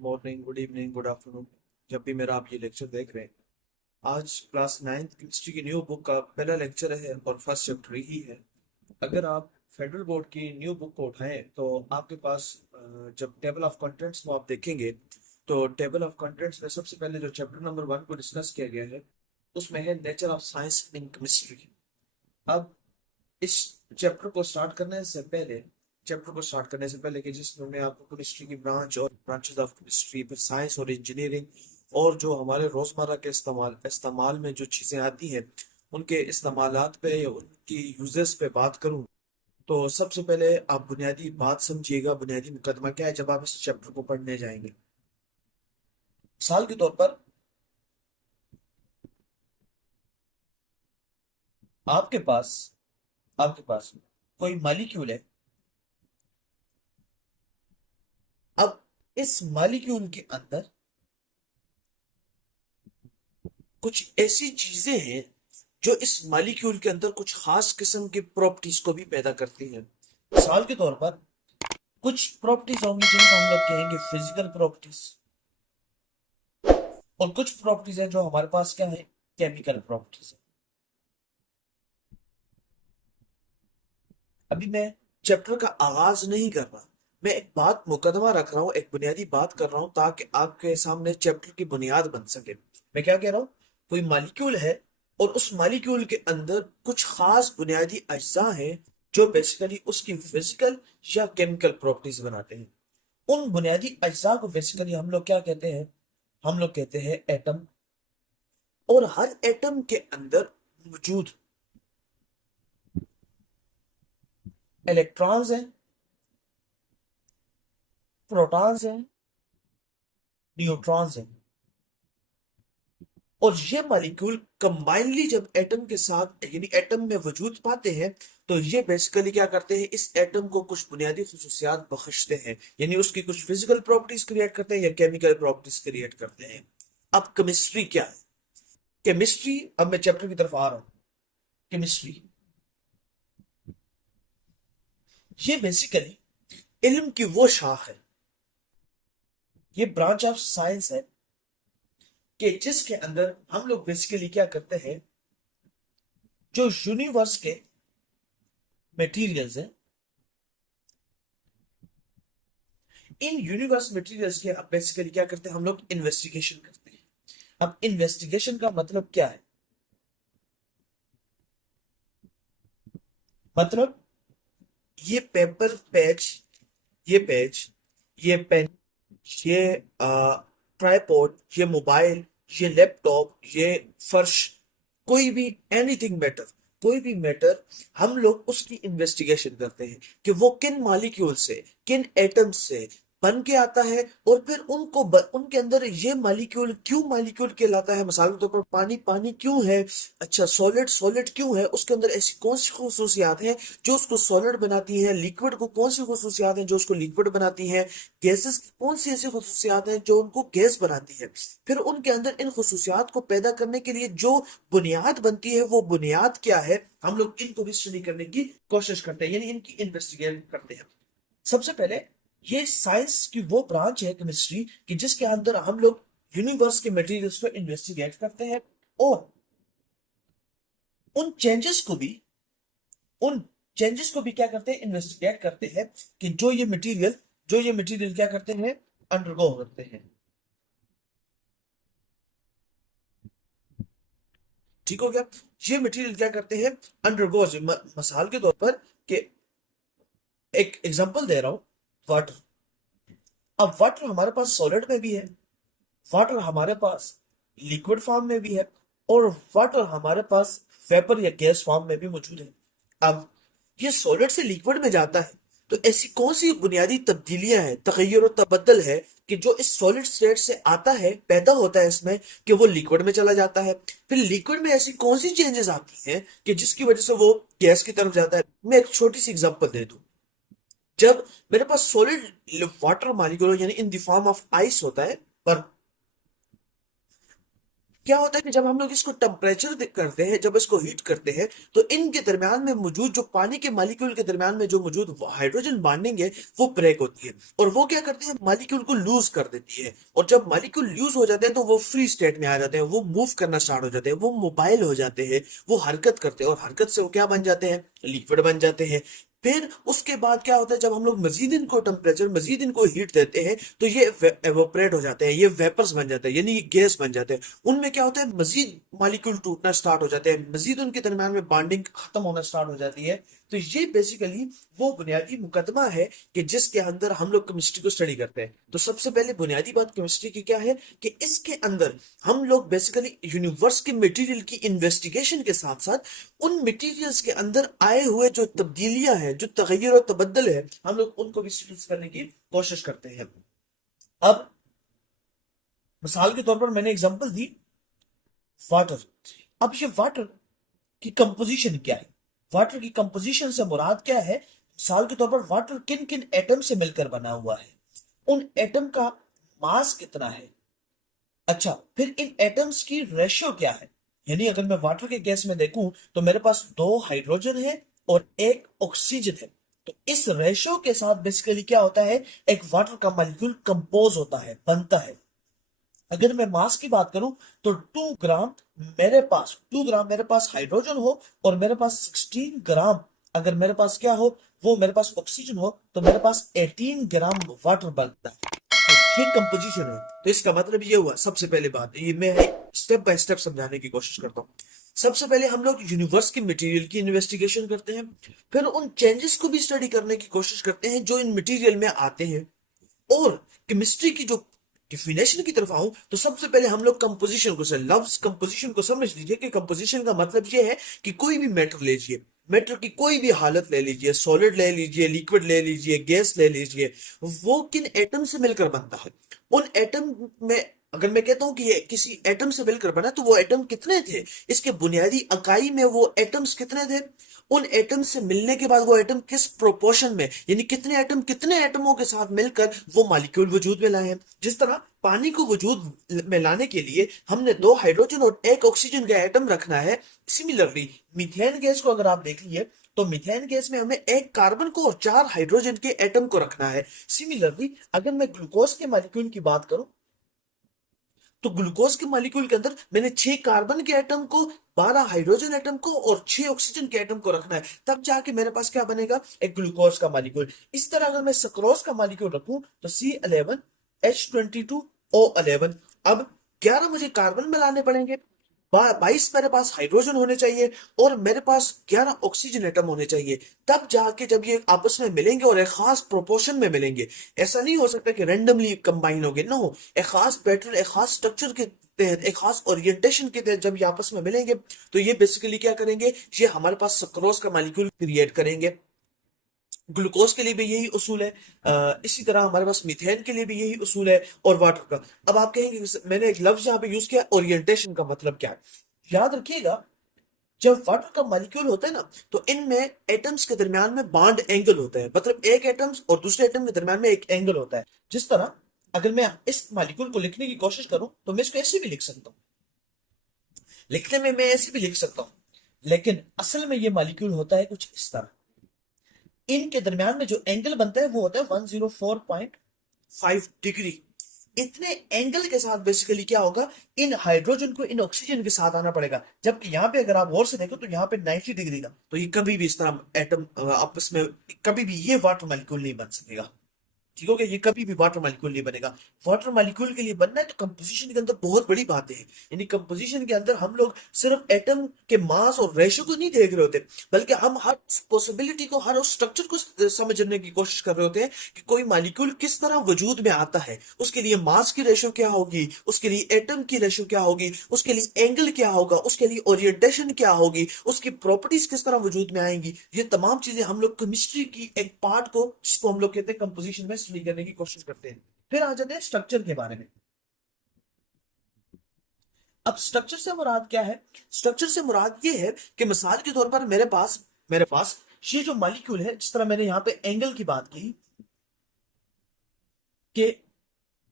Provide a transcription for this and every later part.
Morning, good evening, good afternoon. जब भी मेरा आप ये लेक्चर देख रहे हैं। आज क्लास 9th केमिस्ट्री की न्यू बुक का पहला लेक्चर है और फर्स्ट चैप्टर ही है। अगर आप फेडरल बोर्ड की न्यू बुक को उठाएं तो आपके पास जब टेबल ऑफ कंटेंट्स को आप देखेंगे तो टेबल ऑफ कंटेंट्स में सबसे पहले जो चैप्टर नंबर 1 को डिस्कस किया गया है उसमें है nature of science in chemistry. अब इस चैप्टर को स्टार्ट करने से पहले कि जिसमें आपको केमिस्ट्री की ब्रांच और ब्रांचेस ऑफ केमिस्ट्री, फिर साइंस और इंजीनियरिंग और जो हमारे रोजमर्रा के इस्तेमाल में जो चीजें आती हैं उनके इस्तेमालात पे या उनकी यूजेस पे बात करूं तो सबसे पहले आप बुनियादी बात समझिएगा, बुनियादी मुकदमा क्या है जब आप इस चैप्टर को पढ़ने जाएंगे। मिसाल के तौर पर आपके पास आपके पास कोई मॉलिक्यूल है। अब इस मॉलिक्यूल के अंदर कुछ ऐसी चीजें हैं जो इस मॉलिक्यूल के अंदर कुछ खास किस्म की प्रॉपर्टीज को भी पैदा करती हैं। मिसाल के तौर पर कुछ प्रॉपर्टीज होंगी जिनको हम लोग कहेंगे फिजिकल प्रॉपर्टीज, और कुछ प्रॉपर्टीज हैं जो हमारे पास क्या है, केमिकल प्रॉपर्टीज है। अभी मैं चैप्टर का आगाज नहीं कर रहा, मैं एक बात मुकदमा रख रहा हूँ, एक बुनियादी बात कर रहा हूँ ताकि आपके सामने चैप्टर की बुनियाद बन सके। मैं क्या कह रहा हूँ, कोई मॉलिक्यूल है और उस मॉलिक्यूल के अंदर कुछ खास बुनियादी अज्जा हैं जो बेसिकली उसकी फिजिकल या केमिकल प्रॉपर्टीज बनाते हैं। उन बुनियादी अज्जा को बेसिकली हम लोग क्या कहते हैं, हम लोग कहते हैं एटम। और हर एटम के अंदर मौजूद इलेक्ट्रॉन्स हैं, प्रोटॉन्स हैं, न्यूट्रॉन्स हैं। और ये मॉलिक्यूल कंबाइनली जब एटम के साथ यानी एटम में वजूद पाते हैं तो ये बेसिकली क्या करते हैं, इस एटम को कुछ बुनियादी खुसूसियात बख्शते हैं, यानी उसकी कुछ फिजिकल प्रॉपर्टीज क्रिएट करते हैं या केमिकल प्रॉपर्टीज क्रिएट करते हैं। अब केमिस्ट्री क्या है? केमिस्ट्री, अब मैं चैप्टर की तरफ आ रहा हूं। केमिस्ट्री ये बेसिकली इल्म की वो शाख है, ये ब्रांच ऑफ साइंस है कि जिसके अंदर हम लोग बेसिकली क्या करते हैं, जो यूनिवर्स के मटेरियल्स हैं, इन यूनिवर्स मटेरियल्स के अब बेसिकली क्या करते हैं, हम लोग इन्वेस्टिगेशन करते हैं। अब इन्वेस्टिगेशन का मतलब क्या है? मतलब ये पेपर पेज, ये पेज, ये पेन, ये ट्राइपॉड, ये मोबाइल, ये लैपटॉप, ये फर्श, कोई भी एनीथिंग मैटर, कोई भी मैटर, हम लोग उसकी इन्वेस्टिगेशन करते हैं कि वो किन मॉलिक्यूल से, किन एटम से बन के आता है और फिर उनके अंदर ये मॉलिक्यूल क्यों मॉलिक्यूल कहलाता है। मिसाल के तौर पर पानी पानी क्यों है, अच्छा सॉलिड सॉलिड क्यों है, उसके अंदर ऐसी कौन सी खसूसियात हैं जो उसको सॉलिड बनाती हैं, लिक्विड को कौन सी खसूसियात हैं जो उसको लिक्विड बनाती हैं, गैसेस की कौन सी ऐसी खसूसियात हैं जो उनको गैस बनाती है। फिर उनके अंदर इन खसूसियात को पैदा करने के लिए जो बुनियाद बनती है वो बुनियाद क्या है, हम लोग इनको भी स्टडी करने की कोशिश करते हैं, यानी इनकी इन्वेस्टिगेट करते हैं। सबसे पहले ये साइंस की वो ब्रांच है केमिस्ट्री कि जिसके अंदर हम लोग यूनिवर्स के मटेरियल्स को इन्वेस्टिगेट करते हैं और उन चेंजेस को भी उन चेंजेस को भी क्या करते हैं, इन्वेस्टिगेट करते हैं कि जो ये मटेरियल क्या करते हैं, अंडरगो करते हैं। ठीक हो गया? ये मटेरियल क्या करते हैं, अंडरगो। मिसाल के तौर पर कि एक एग्जांपल दे रहा हूं, वाटर। अब वाटर हमारे पास सॉलिड में भी है, वाटर हमारे पास लिक्विड फॉर्म में भी है, और वाटर हमारे पास वेपर या गैस फॉर्म में भी मौजूद है। अब ये सॉलिड से लिक्विड में जाता है तो ऐसी कौन सी बुनियादी तब्दीलियां हैं, तगय्युर और तबद्दल है कि जो इस सॉलिड स्टेट से आता है, पैदा होता है इसमें, कि वो लिक्विड में चला जाता है। फिर लिक्विड में ऐसी कौन सी चेंजेस आती हैं कि जिसकी वजह से वो गैस की तरफ जाता है। मैं एक छोटी सी एग्जांपल दे दूं। जब मेरे पास सॉलिड वाटर मॉलिक्यूल यानी in the form of ice होता है, पर क्या होता है कि जब हम लोग इसको टेम्परेचर करते हैं, जब इसको हीट करते हैं, तो इनके दरमियान में मौजूद जो पानी के मालिक्यूल के दरमियान में जो मौजूद हाइड्रोजन बॉन्डिंग है वो ब्रेक होती है, और वो क्या करती है, मालिक्यूल को लूज कर देती है। और जब मालिक्यूल लूज हो जाते हैं तो वो फ्री स्टेट में आ जाते हैं, वो मूव करना स्टार्ट हो जाते हैं, वो मोबाइल हो जाते हैं, वो हरकत करते हैं, और हरकत से वो क्या बन जाते हैं, लिक्विड बन जाते हैं। फिर उसके बाद क्या होता है, जब हम लोग मजीद इनको टेम्परेचर, मजीद इनको हीट देते हैं, तो ये एवोपरेट हो जाते हैं, ये वेपर्स बन जाते हैं, यानी ये गैस बन जाते हैं। उनमें क्या होता है, मजीद मॉलिक्यूल टूटना स्टार्ट हो जाते हैं, मजीद उनके दरमियान में बॉन्डिंग खत्म होना स्टार्ट हो जाती है। तो ये बेसिकली वो बुनियादी मुकदमा है कि जिसके अंदर हम लोग केमिस्ट्री को स्टडी करते हैं। तो सबसे पहले बुनियादी बात केमिस्ट्री की क्या है कि इसके अंदर हम लोग बेसिकली यूनिवर्स के मटेरियल की इन्वेस्टिगेशन के साथ साथ उन मटेरियल्स के अंदर आए हुए जो तब्दीलियां हैं, जो तगय्युर और तबद्दुल है, हम लोग उनको भी स्टडी करने की कोशिश करते हैं। अब मिसाल के तौर पर मैंने एग्जांपल दी वाटर। अब ये वाटर की कंपोजिशन क्या है, वाटर की कंपोजिशन से मुराद क्या है, मिसाल के तौर पर वाटर किन किन एटम से मिलकर बना हुआ है, उन एटम का मास कितना है। अच्छा, फिर इन एटम्स की रेशियो क्या है, यानी अगर मैं वाटर के केस में देखूं तो मेरे पास दो हाइड्रोजन है और एक ऑक्सीजन है। तो इस रेशियो के साथ बेसिकली क्या होता है, एक वाटर का मॉलिक्यूल कंपोज होता है, बनता है। अगर मैं मास की बात करूं तो 2 ग्राम, मेरे पास हाइड्रोजन हो और मेरे पास 16 ग्राम, अगर मेरे पास क्या हो, वो मेरे पास ऑक्सीजन हो, तो मेरे पास 18 ग्राम वाटर बनता है। तो ये कंपोजिशन है। तो इसका मतलब ये हुआ, सबसे पहले बात ये मैं एक स्टेप बाय स्टेप समझाने की कोशिश करता हूँ। सबसे पहले हम लोग यूनिवर्स के मटेरियल की इन्वेस्टिगेशन करते हैं, फिर उन चेंजेस को भी स्टडी करने की कोशिश करते हैं जो इन मटेरियल में आते हैं। और केमिस्ट्री की जो डिफिनेशन की तरफ आऊं तो सबसे पहले हम लोग कंपोजिशन को से लफ्ज कंपोजिशन को समझ लीजिए कि कंपोजिशन का मतलब यह है कि कोई भी मैटर लीजिए, मैटर की कोई भी हालत ले लीजिए, सॉलिड ले लीजिए, लिक्विड ले लीजिए, गैस ले लीजिए, वो किन एटम से मिलकर बनता है। उन एटम में अगर मैं कहता हूं कि ये किसी एटम से मिलकर बना, तो वो एटम कितने थे, इसके बुनियादी इकाई में वो एटम्स कितने थे, उन एटम से मिलने के बाद वो एटम किस प्रोपोर्शन में, यानी कितने एटम कितने एटमों के साथ मिलकर वो मॉलिक्यूल वजूद में लाए हैं। जिस तरह पानी को वजूद में लाने के लिए हमने 2 हाइड्रोजन और 1 ऑक्सीजन का एटम रखना है, सिमिलरली मीथेन गैस को अगर आप देख लिए तो मीथेन गैस में हमें 1 कार्बन को और 4 हाइड्रोजन के एटम को रखना है। सिमिलरली अगर मैं ग्लूकोज के मॉलिक्यूल की बात करूं तो ग्लूकोज के मॉलिक्यूल के अंदर मैंने 6 कार्बन के एटम को, 12 हाइड्रोजन एटम को और 6 ऑक्सीजन के एटम को रखना है, तब जाके मेरे पास क्या बनेगा, एक ग्लूकोज का मॉलिक्यूल। इस तरह अगर मैं सक्रोज का मॉलिक्यूल रखूं तो C11H22O11। अब 11 मुझे कार्बन मिलाने पड़ेंगे, 22 मेरे पास हाइड्रोजन होने चाहिए और मेरे पास 11 ऑक्सीजन एटम होने चाहिए। तब जाके जब ये आपस में मिलेंगे और एक खास प्रोपोर्शन में मिलेंगे, ऐसा नहीं हो सकता कि रैंडमली कंबाइन हो गए, नो, एक खास पैटर्न, एक खास स्ट्रक्चर के तहत, एक खास ओरिएंटेशन के तहत जब ये आपस में मिलेंगे तो ये बेसिकली क्या करेंगे, ये हमारे पास सक्रोज का मॉलिक्यूल क्रिएट करेंगे। ग्लूकोज के लिए भी यही उसूल है, इसी तरह हमारे पास मीथेन के लिए भी यही उसूल है, और वाटर का। अब आप कहेंगे मैंने एक लफ्ज यहाँ पे यूज किया, ओरिएंटेशन का मतलब क्या है। याद रखिएगा, जब वाटर का मॉलिक्यूल होता है ना, तो इनमें एटम्स के दरमियान में बॉन्ड एंगल होता है, मतलब एक एटम्स और दूसरे एटम के दरमियान में एक एंगल होता है। जिस तरह अगर मैं इस मॉलिक्यूल को लिखने की कोशिश करूं तो मैं इसको ऐसे भी लिख सकता हूं, लिखने में मैं ऐसे भी लिख सकता हूं, लेकिन असल में ये मॉलिक्यूल होता है कुछ इस तरह। इनके दरमियान में जो एंगल बनता है वो होता है 104.5 डिग्री। इतने एंगल के साथ बेसिकली क्या होगा, इन हाइड्रोजन को इन ऑक्सीजन के साथ आना पड़ेगा, जबकि यहाँ पे अगर आप गौर से देखो तो यहाँ पे 90 डिग्री का, तो ये कभी भी इस तरह एटम आपस में कभी भी ये वाटर मॉलिक्यूल नहीं बन सकेगा। ठीक हो गया, ये कभी भी वाटर मॉलिक्यूल नहीं बनेगा। वाटर मॉलिक्यूल के लिए बनना है तो कंपोजिशन के अंदर बहुत बड़ी बातें हैं, यानी कंपोजिशन के अंदर हम लोग सिर्फ एटम के मास और रेशो को नहीं देख रहे होते, बल्कि हम हर पॉसिबिलिटी को, हर उस स्ट्रक्चर को समझने की कोशिश कर रहे होते हैं कि कोई मॉलिक्यूल किस तरह वजूद में आता है, उसके लिए मास की रेशो क्या होगी, उसके लिए एटम की रेशो क्या होगी, उसके लिए एंगल क्या होगा, उसके लिए ओरिएंटेशन क्या होगी, उसकी प्रॉपर्टीज किस तरह वजूद में आएंगी। ये तमाम चीजें हम लोग केमिस्ट्री की एक पार्ट को, जिसको हम लोग कहते हैं कंपोजिशन में, स्टडी करने की कोशिश करते हैं। फिर आ जाते हैं स्ट्रक्चर के बारे में। अब स्ट्रक्चर से मुराद क्या है, स्ट्रक्चर से मुराद ये है कि मिसाल के तौर पर मेरे पास ये जो मॉलिक्यूल है, जिस तरह मैंने यहां पे एंगल की बात की कि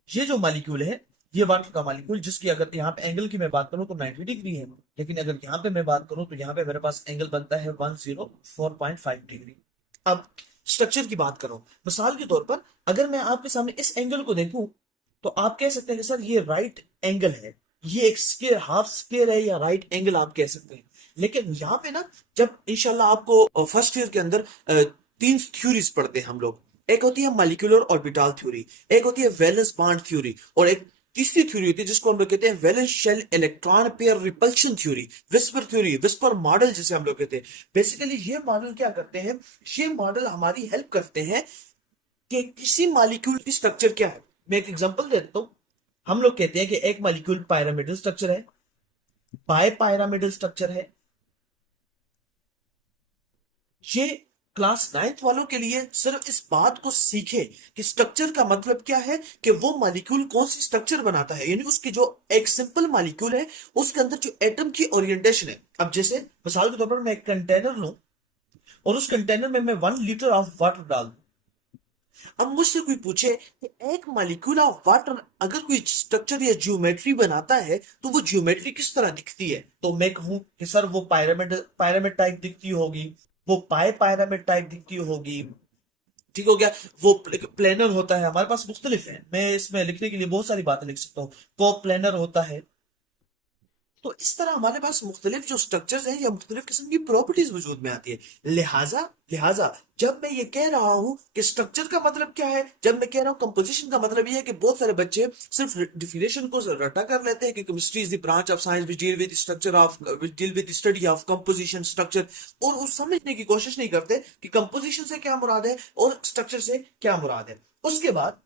ये जो मॉलिक्यूल है ये वाटर का मॉलिक्यूल जिसकी अगर यहाँ पे एंगल की मैं बात करूँ तो 90 डिग्री है, लेकिन अगर यहाँ पे मैं बात करूँ तो यहाँ पे मेरे पास एंगल बनता है 104.5 डिग्री। अब स्ट्रक्चर की बात करूं, मिसाल के तौर पर अगर मैं आपके सामने इस एंगल को देखूं तो आप कह सकते हैं कि सर ये राइट एंगल है, ये एक स्क्वायर हाफ स्क्वायर है या राइट एंगल आप कह सकते हैं। लेकिन यहाँ पे ना, जब इंशाल्लाह आपको फर्स्ट ईयर के अंदर तीन थ्योरीज पढ़ते हैं हम लोग, एक होती है मॉलिक्यूलर ऑर्बिटल थ्योरी, एक होती है वैलेंस बॉन्ड थ्योरी, और एक तीसरी थ्योरी होती है जिसको हम लोग कहते हैं valence shell electron pair repulsion theory, VSEPR model जिसे हम लोग कहते हैं। बेसिकली ये मॉडल क्या करते हैं, ये मॉडल हमारी हेल्प करते हैं कि किसी मॉलिक्यूल की स्ट्रक्चर क्या है। मैं एक एग्जांपल देता हूं। हम लोग कहते हैं कि एक मॉलिक्यूल पायरामिडल स्ट्रक्चर है, बाय पायरामिडल स्ट्रक्चर है। ये क्लास नाइन्थ वालों के लिए सिर्फ इस बात को सीखे कि स्ट्रक्चर का मतलब क्या है, कि वो मॉलिक्यूल कौन सी स्ट्रक्चर बनाता है, यानी उसकी जो एक सिंपल मॉलिक्यूल है उसके अंदर जो एटम की ओरिएंटेशन है। अब जैसे मिसाल के तौर पर मैं एक कंटेनर लूं और उस कंटेनर में मैं 1 लीटर ऑफ वाटर डाल दूं। अब मुझसे कोई पूछे कि एक मॉलिक्यूल ऑफ वाटर अगर कोई स्ट्रक्चर या ज्योमेट्री बनाता है तो वो ज्योमेट्री किस तरह दिखती है, तो मैं कहूं कि सर वो पिरामिड पिरामिड टाइप दिखती होगी, वो पाई पिरामिड टाइप दिखती होगी। ठीक हो गया। वो प्लेनर होता है, हमारे पास मुख्तलिफ है, मैं इसमें लिखने के लिए बहुत सारी बातें लिख सकता हूँ। को प्लेनर होता है। तो इस तरह हमारे पास मुख्तलिफ जो स्ट्रक्चर्स हैं या मुख्तलिफ किस्म की प्रॉपर्टीज वजूद में आती है। लिहाजा लिहाजा जब मैं ये कह रहा हूं कि स्ट्रक्चर का मतलब क्या है, जब मैं कह रहा हूं कंपोजिशन का मतलब ये है कि बहुत सारे बच्चे सिर्फ डिफिनेशन को रटा कर लेते हैं कि chemistry is the branch of science which deal with structure of which deal with study of composition structure, और वो समझने की कोशिश नहीं करते कि कंपोजिशन से क्या मुराद है और स्ट्रक्चर से क्या मुराद है। उसके बाद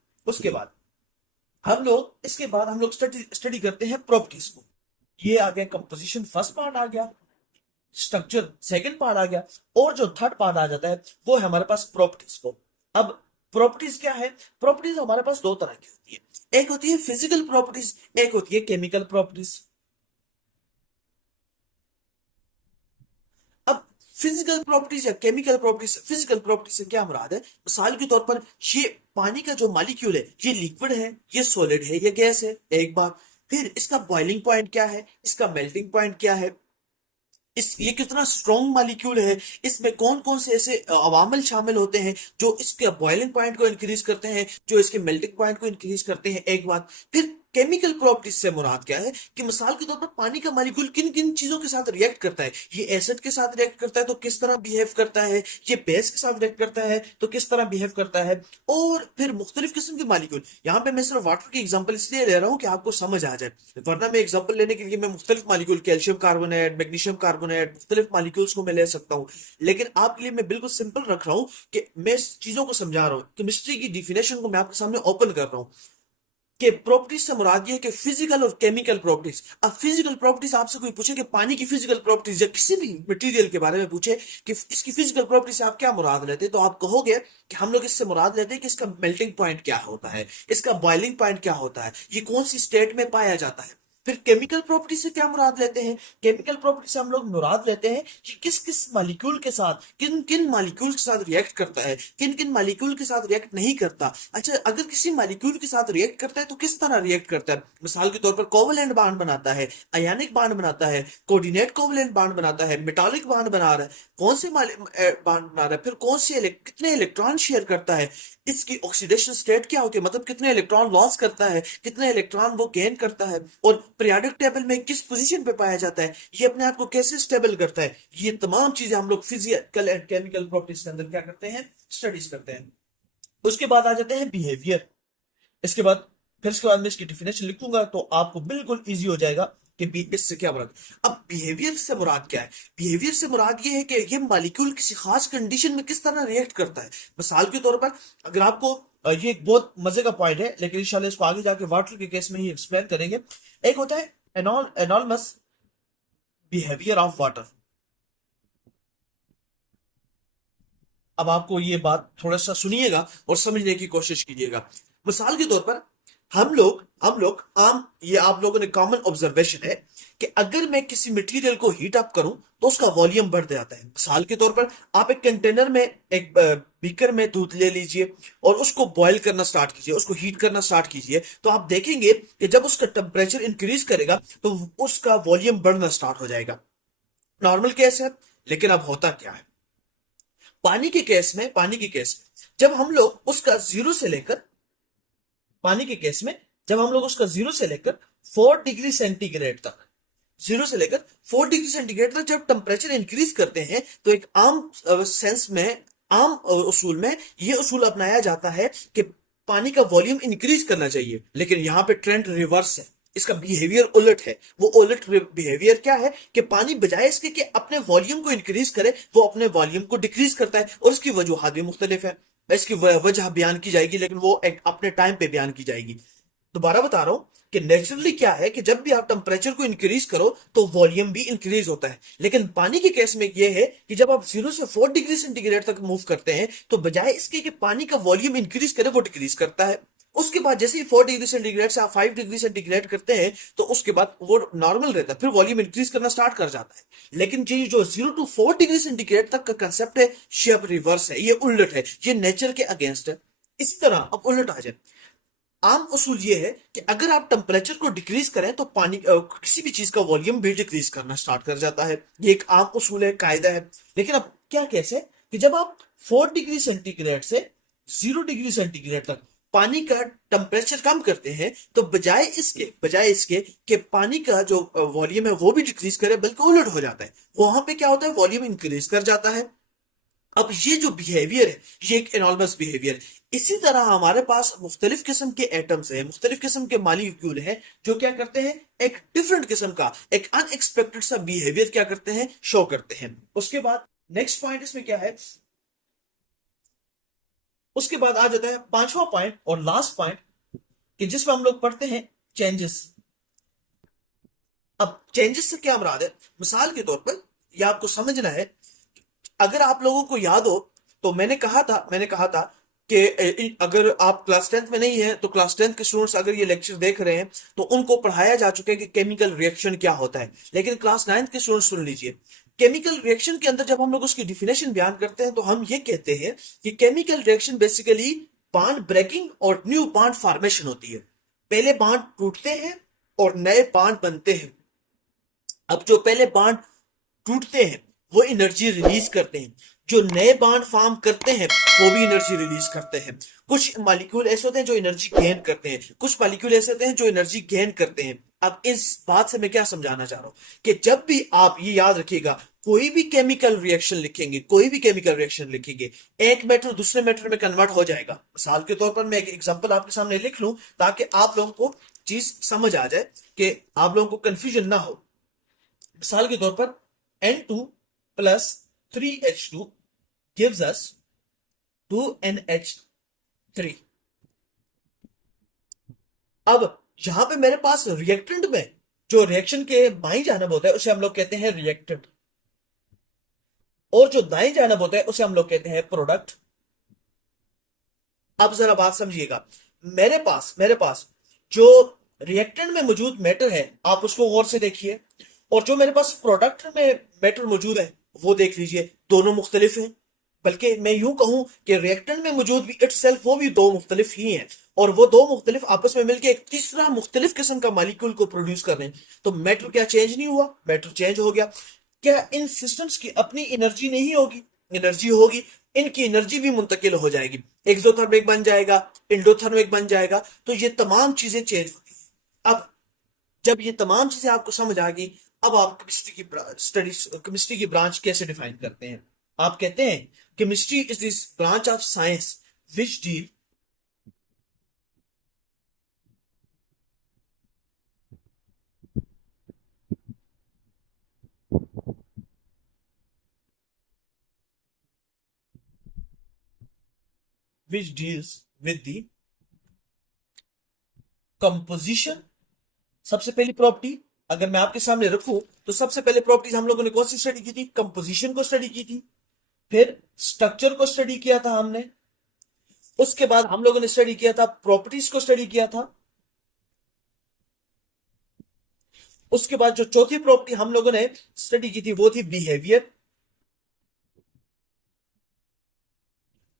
हम लोग स्टडी करते हैं प्रॉपर्टीज को। ये आ गया कंपोजिशन, फर्स्ट पार्ट आ गया, स्ट्रक्चर सेकंड पार्ट आ गया, और जो थर्ड पार्ट आ जाता है वो है हमारे पास प्रॉपर्टीज को। अब प्रॉपर्टीज क्या है, प्रॉपर्टीज हमारे पास दो तरह की होती है, एक होती है फिजिकल प्रॉपर्टीज, एक होती है केमिकल प्रॉपर्टीज। अब फिजिकल प्रॉपर्टीज या केमिकल प्रॉपर्टीज, फिजिकल प्रॉपर्टीज से क्या मुराद है, मिसाल के तौर पर ये पानी का जो मॉलिक्यूल है ये लिक्विड है, ये सॉलिड है, ये गैस है, एक बात। फिर इसका बॉइलिंग पॉइंट क्या है, इसका मेल्टिंग पॉइंट क्या है, इस ये कितना स्ट्रॉन्ग मॉलिक्यूल है, इसमें कौन कौन से ऐसे अवामिल शामिल होते हैं जो इसके बॉइलिंग पॉइंट को इंक्रीज करते हैं, जो इसके मेल्टिंग पॉइंट को इंक्रीज करते हैं, एक बात। फिर केमिकल प्रॉपर्टीज से मुराद क्या है, कि मिसाल के तौर पर पानी का मॉलिक्यूल किन किन चीजों के साथ रिएक्ट करता है, ये एसिड के साथ रिएक्ट करता है तो किस तरह बिहेव करता है, ये बेस के साथ रिएक्ट करता है तो किस तरह बिहेव करता है, और फिर मुख्तलिफ किस्म के मॉलिक्यूल। यहाँ पे मैं सिर्फ वाटर की एग्जांपल इसलिए ले रहा हूँ कि आपको समझ आ जाए, वरना मैं एग्जांपल लेने के लिए मैं मुख्तलिफ molecule, calcium carbonate, magnesium carbonate, मुख्तलिफ मॉलिक्यूल्स को मैं ले सकता हूँ। लेकिन आपके लिए मैं बिल्कुल सिंपल रख रहा हूँ कि मैं इस चीजों को समझा रहा हूँ, केमिस्ट्री की डिफिनेशन को मैं आपके सामने ओपन कर रहा हूँ कि प्रॉपर्टीज से मुराद ये है कि फिजिकल और केमिकल प्रॉपर्टीज। अब फिजिकल प्रॉपर्टीज आपसे कोई पूछे कि पानी की फिजिकल प्रॉपर्टीज या किसी भी मटेरियल के बारे में पूछे कि इसकी फिजिकल प्रॉपर्टीज से आप क्या मुराद लेते हैं, तो आप कहोगे कि हम लोग इससे मुराद लेते हैं कि इसका मेल्टिंग पॉइंट क्या होता है, इसका बॉइलिंग पॉइंट क्या होता है, ये कौन सी स्टेट में पाया जाता है। फिर केमिकल प्रॉपर्टी से क्या मुराद लेते हैं, केमिकल प्रॉपर्टी से हम लोग मुराद लेते हैं कि किस किस मॉलिक्यूल के साथ, किन किन मॉलिक्यूल के साथ रिएक्ट करता है, किन किन मॉलिक्यूल के साथ रिएक्ट नहीं करता। अच्छा, अगर किसी मॉलिक्यूल के साथ रिएक्ट करता है तो किस तरह रिएक्ट करता है, मिसाल के तौर पर कोवलेंट बॉन्ड बनाता है, आयनिक बॉन्ड बनाता है, कोऑर्डिनेट कोवलेंट बॉन्ड बनाता है, मेटालिक बॉन्ड बना रहा है, कौन से बॉन्ड बना रहा है, फिर कौन से कितने इलेक्ट्रॉन शेयर करता है, इसकी ऑक्सीडेशन स्टेट क्या होती है, मतलब कितने इलेक्ट्रॉन लॉस करता है, कितने इलेक्ट्रॉन वो गेन करता है, और पीरियोडिक टेबल में किस पोजीशन पे पाया जाता है, ये अपने आप को कैसे स्टेबल करता है। ये तमाम चीजें हम लोग फिजिकल एंड केमिकल प्रॉपर्टीज के अंदर क्या करते हैं, स्टडीज करते हैं। उसके बाद आ जाते हैं बिहेवियर। इसके बाद फिर इसके बाद मैं इसकी डिफिनेशन लिखूंगा तो आपको बिल्कुल इजी हो जाएगा कि इससे क्या मुराद। अब बिहेवियर से मुराद क्या है, बिहेवियर से मुराद ये है कि ये मॉलिक्यूल किसी खास कंडीशन में किस तरह रिएक्ट करता है। मिसाल के तौर पर अगर आपको ये एक बहुत मजे का पॉइंट है, लेकिन इंशाल्लाह इसको आगे जाके वाटर के केस में ही एक्सप्लेन करेंगे। एक होता है एनॉर्मस बिहेवियर ऑफ वाटर। अब आपको ये बात थोड़ा सा सुनिएगा और समझने की कोशिश कीजिएगा। मिसाल के तौर पर हम लोग आम, ये आप लोगों ने कॉमन ऑब्जर्वेशन है कि अगर मैं किसी मटेरियल को हीट अप करूं तो उसका वॉल्यूम बढ़ जाता है। मिसाल के तौर पर आप एक कंटेनर में, एक बीकर में दूध ले लीजिए और उसको बॉईल करना स्टार्ट कीजिए, उसको हीट करना स्टार्ट कीजिए, तो आप देखेंगे कि जब उसका टेम्परेचर इंक्रीज करेगा तो उसका वॉल्यूम बढ़ना स्टार्ट हो जाएगा। नॉर्मल केस है। लेकिन अब होता क्या है, पानी के केस में जब हम लोग उसका जीरो से लेकर पानी के केस में जब हम लोग उसका जीरो से लेकर 4 डिग्री सेंटीग्रेड तक, जीरो से लेकर 4 डिग्री सेंटीग्रेड तक जब टेम्परेचर इंक्रीज करते हैं, तो एक आम सेंस में, आम उसूल में ये उसूल अपनाया जाता है कि पानी का वॉल्यूम इंक्रीज करना चाहिए। लेकिन यहाँ पे ट्रेंड रिवर्स है, इसका बिहेवियर उलट है। वो उलट बिहेवियर क्या है कि पानी बजाय इसके कि अपने वॉल्यूम को इंक्रीज करे, वो अपने वॉल्यूम को डिक्रीज करता है, और इसकी वजूहात भी मुख्तलिफ है। इसकी वजह बयान की जाएगी, लेकिन वो एक अपने टाइम पे बयान की जाएगी। दोबारा बता रहा हूं कि नेचुरली क्या है कि जब भी आप टेम्परेचर को इंक्रीज करो तो वॉल्यूम भी इंक्रीज होता है। लेकिन पानी के केस में यह है कि जब आप 0 से 4 डिग्री सेंटीग्रेड तक मूव करते हैं तो बजाय इसके कि पानी का वॉल्यूम इंक्रीज करे, वो डिक्रीज करता है। उसके बाद जैसे ही 4 डिग्री सेंटीग्रेड से आप 5 डिग्री सेंटीग्रेड करते हैं तो उसके बाद वो नॉर्मल रहता है, फिर वॉल्यूम इंक्रीज करना स्टार्ट कर जाता है। लेकिन ये जो 0 to 4 डिग्री सेंटीग्रेड तक का कंसेप्ट है, ये अब रिवर्स है, ये उलट है, ये नेचर के अगेंस्ट है। इसी तरह अब उलट आ जाए, आम उसूल ये है कि अगर आप टेम्परेचर को डिक्रीज करें तो पानी किसी भी चीज का वॉल्यूम भी डिक्रीज करना स्टार्ट कर जाता है। ये एक आम उसूल है, कायदा है। लेकिन अब क्या कैसे कि जब आप 4 डिग्री सेंटीग्रेड से 0 डिग्री सेंटीग्रेड तक पानी का टेम्परेचर कम करते हैं, तो बजाय इसके कि पानी का जो वॉल्यूम है वो भी डिक्रीज करे, बल्कि उलट हो जाता है। वहां पे क्या होता है, वॉल्यूम इंक्रीज कर जाता है। अब ये जो बिहेवियर है, ये एक एनॉर्मस बिहेवियर है। इसी तरह हमारे पास मुख्तलिफ किस्म के एटम्स हैं, मुख्तलिफ किस्म के मालिक्यूल हैं, जो क्या करते हैं, एक डिफरेंट किस्म का, एक अनएक्सपेक्टेड सा बिहेवियर क्या करते हैं, शो करते हैं। उसके बाद नेक्स्ट पॉइंट इसमें क्या है, उसके बाद आ जाता है पांचवा पॉइंट और लास्ट पॉइंट, कि जिसमें हम लोग पढ़ते हैं चेंजेस। अब चेंजेस से क्या मुराद है, मिसाल के तौर पर यह आपको समझना है। अगर आप लोगों को याद हो तो मैंने कहा था कि अगर आप क्लास 10th में नहीं है तो क्लास 10th के स्टूडेंट्स अगर ये लेक्चर देख रहे हैं तो उनको पढ़ाया जा चुका है कि केमिकल रिएक्शन क्या होता है। लेकिन क्लास 9th के स्टूडेंट्स सुन लीजिए, केमिकल रिएक्शन के अंदर जब हम लोग उसकी डिफिनेशन बयान करते हैं तो हम ये कहते हैं कि chemical reaction basically bond breaking और न्यू बॉन्ड फॉर्मेशन होती है। पहले बॉन्ड टूटते हैं और नए बॉन्ड बनते हैं। अब जो पहले बांड टूटते हैं वो एनर्जी रिलीज करते हैं, जो नए बांड फॉर्म करते हैं वो भी एनर्जी रिलीज करते हैं। कुछ मॉलिक्यूल ऐसे होते हैं जो एनर्जी गेन करते हैं, कुछ मॉलिक्यूल ऐसे होते हैं जो एनर्जी गेन करते हैं। अब इस बात से मैं क्या समझाना चाह रहा हूं कि जब भी आप ये याद रखिएगा, कोई भी केमिकल रिएक्शन लिखेंगे, एक मैटर दूसरे मैटर में कन्वर्ट हो जाएगा। मिसाल के तौर पर मैं एक एग्जांपल आपके सामने लिख लूं ताकि आप लोगों को चीज समझ आ जाए, कि आप लोगों को कंफ्यूजन ना हो। मिसाल के तौर पर N2 plus 3H2 gives us 2NH3। अब यहां पे मेरे पास रिएक्टेंट में जो रिएक्शन के बाईं जानब होता है उसे हम लोग कहते हैं रिएक्टेंट, और जो दाईं जानब होता है उसे हम लोग कहते हैं प्रोडक्ट। अब जरा बात समझिएगा, मेरे पास जो रिएक्टेंट में मौजूद मैटर है आप उसको गौर से देखिए, और जो मेरे पास प्रोडक्ट में मैटर मौजूद है वो देख लीजिए, दोनों मुख्तलिफ हैं। बल्कि मैं यूं कहूं कि रिएक्टेंट में मौजूद भी इटसेल्फ वो भी दो मुख्तलिफ ही हैं, और वो दो मुख्तलिफ आपस में मिलकर एक तीसरा मुख्तलिफ किस्म का मालिक्यूल को प्रोड्यूस कर रहे हैं। तो मैटर क्या चेंज नहीं हुआ, मैटर चेंज हो गया। क्या इन सिस्टम्स की अपनी एनर्जी नहीं होगी, एनर्जी होगी। इनकी एनर्जी भी मुंतकिल हो जाएगी, एक्सोथर्मिक बन जाएगा, इंडोथर्मिक बन जाएगा। तो ये तमाम चीजें चेंज होगी। अब जब ये तमाम चीजें आपको समझ आ गई, अब आप केमिस्ट्री की ब्रांच कैसे डिफाइन करते हैं। आप कहते हैं chemistry is this branch of science which deals with the composition. सबसे पहली प्रॉपर्टी अगर मैं आपके सामने रखूं तो सबसे पहले प्रॉपर्टीज हम लोगों ने कौन सी स्टडी की थी, कंपोजिशन को स्टडी की थी। फिर स्ट्रक्चर को स्टडी किया था हमने। उसके बाद हम लोगों ने स्टडी किया था प्रॉपर्टीज को स्टडी किया था। उसके बाद जो चौथी प्रॉपर्टी हम लोगों ने स्टडी की थी वो थी बिहेवियर।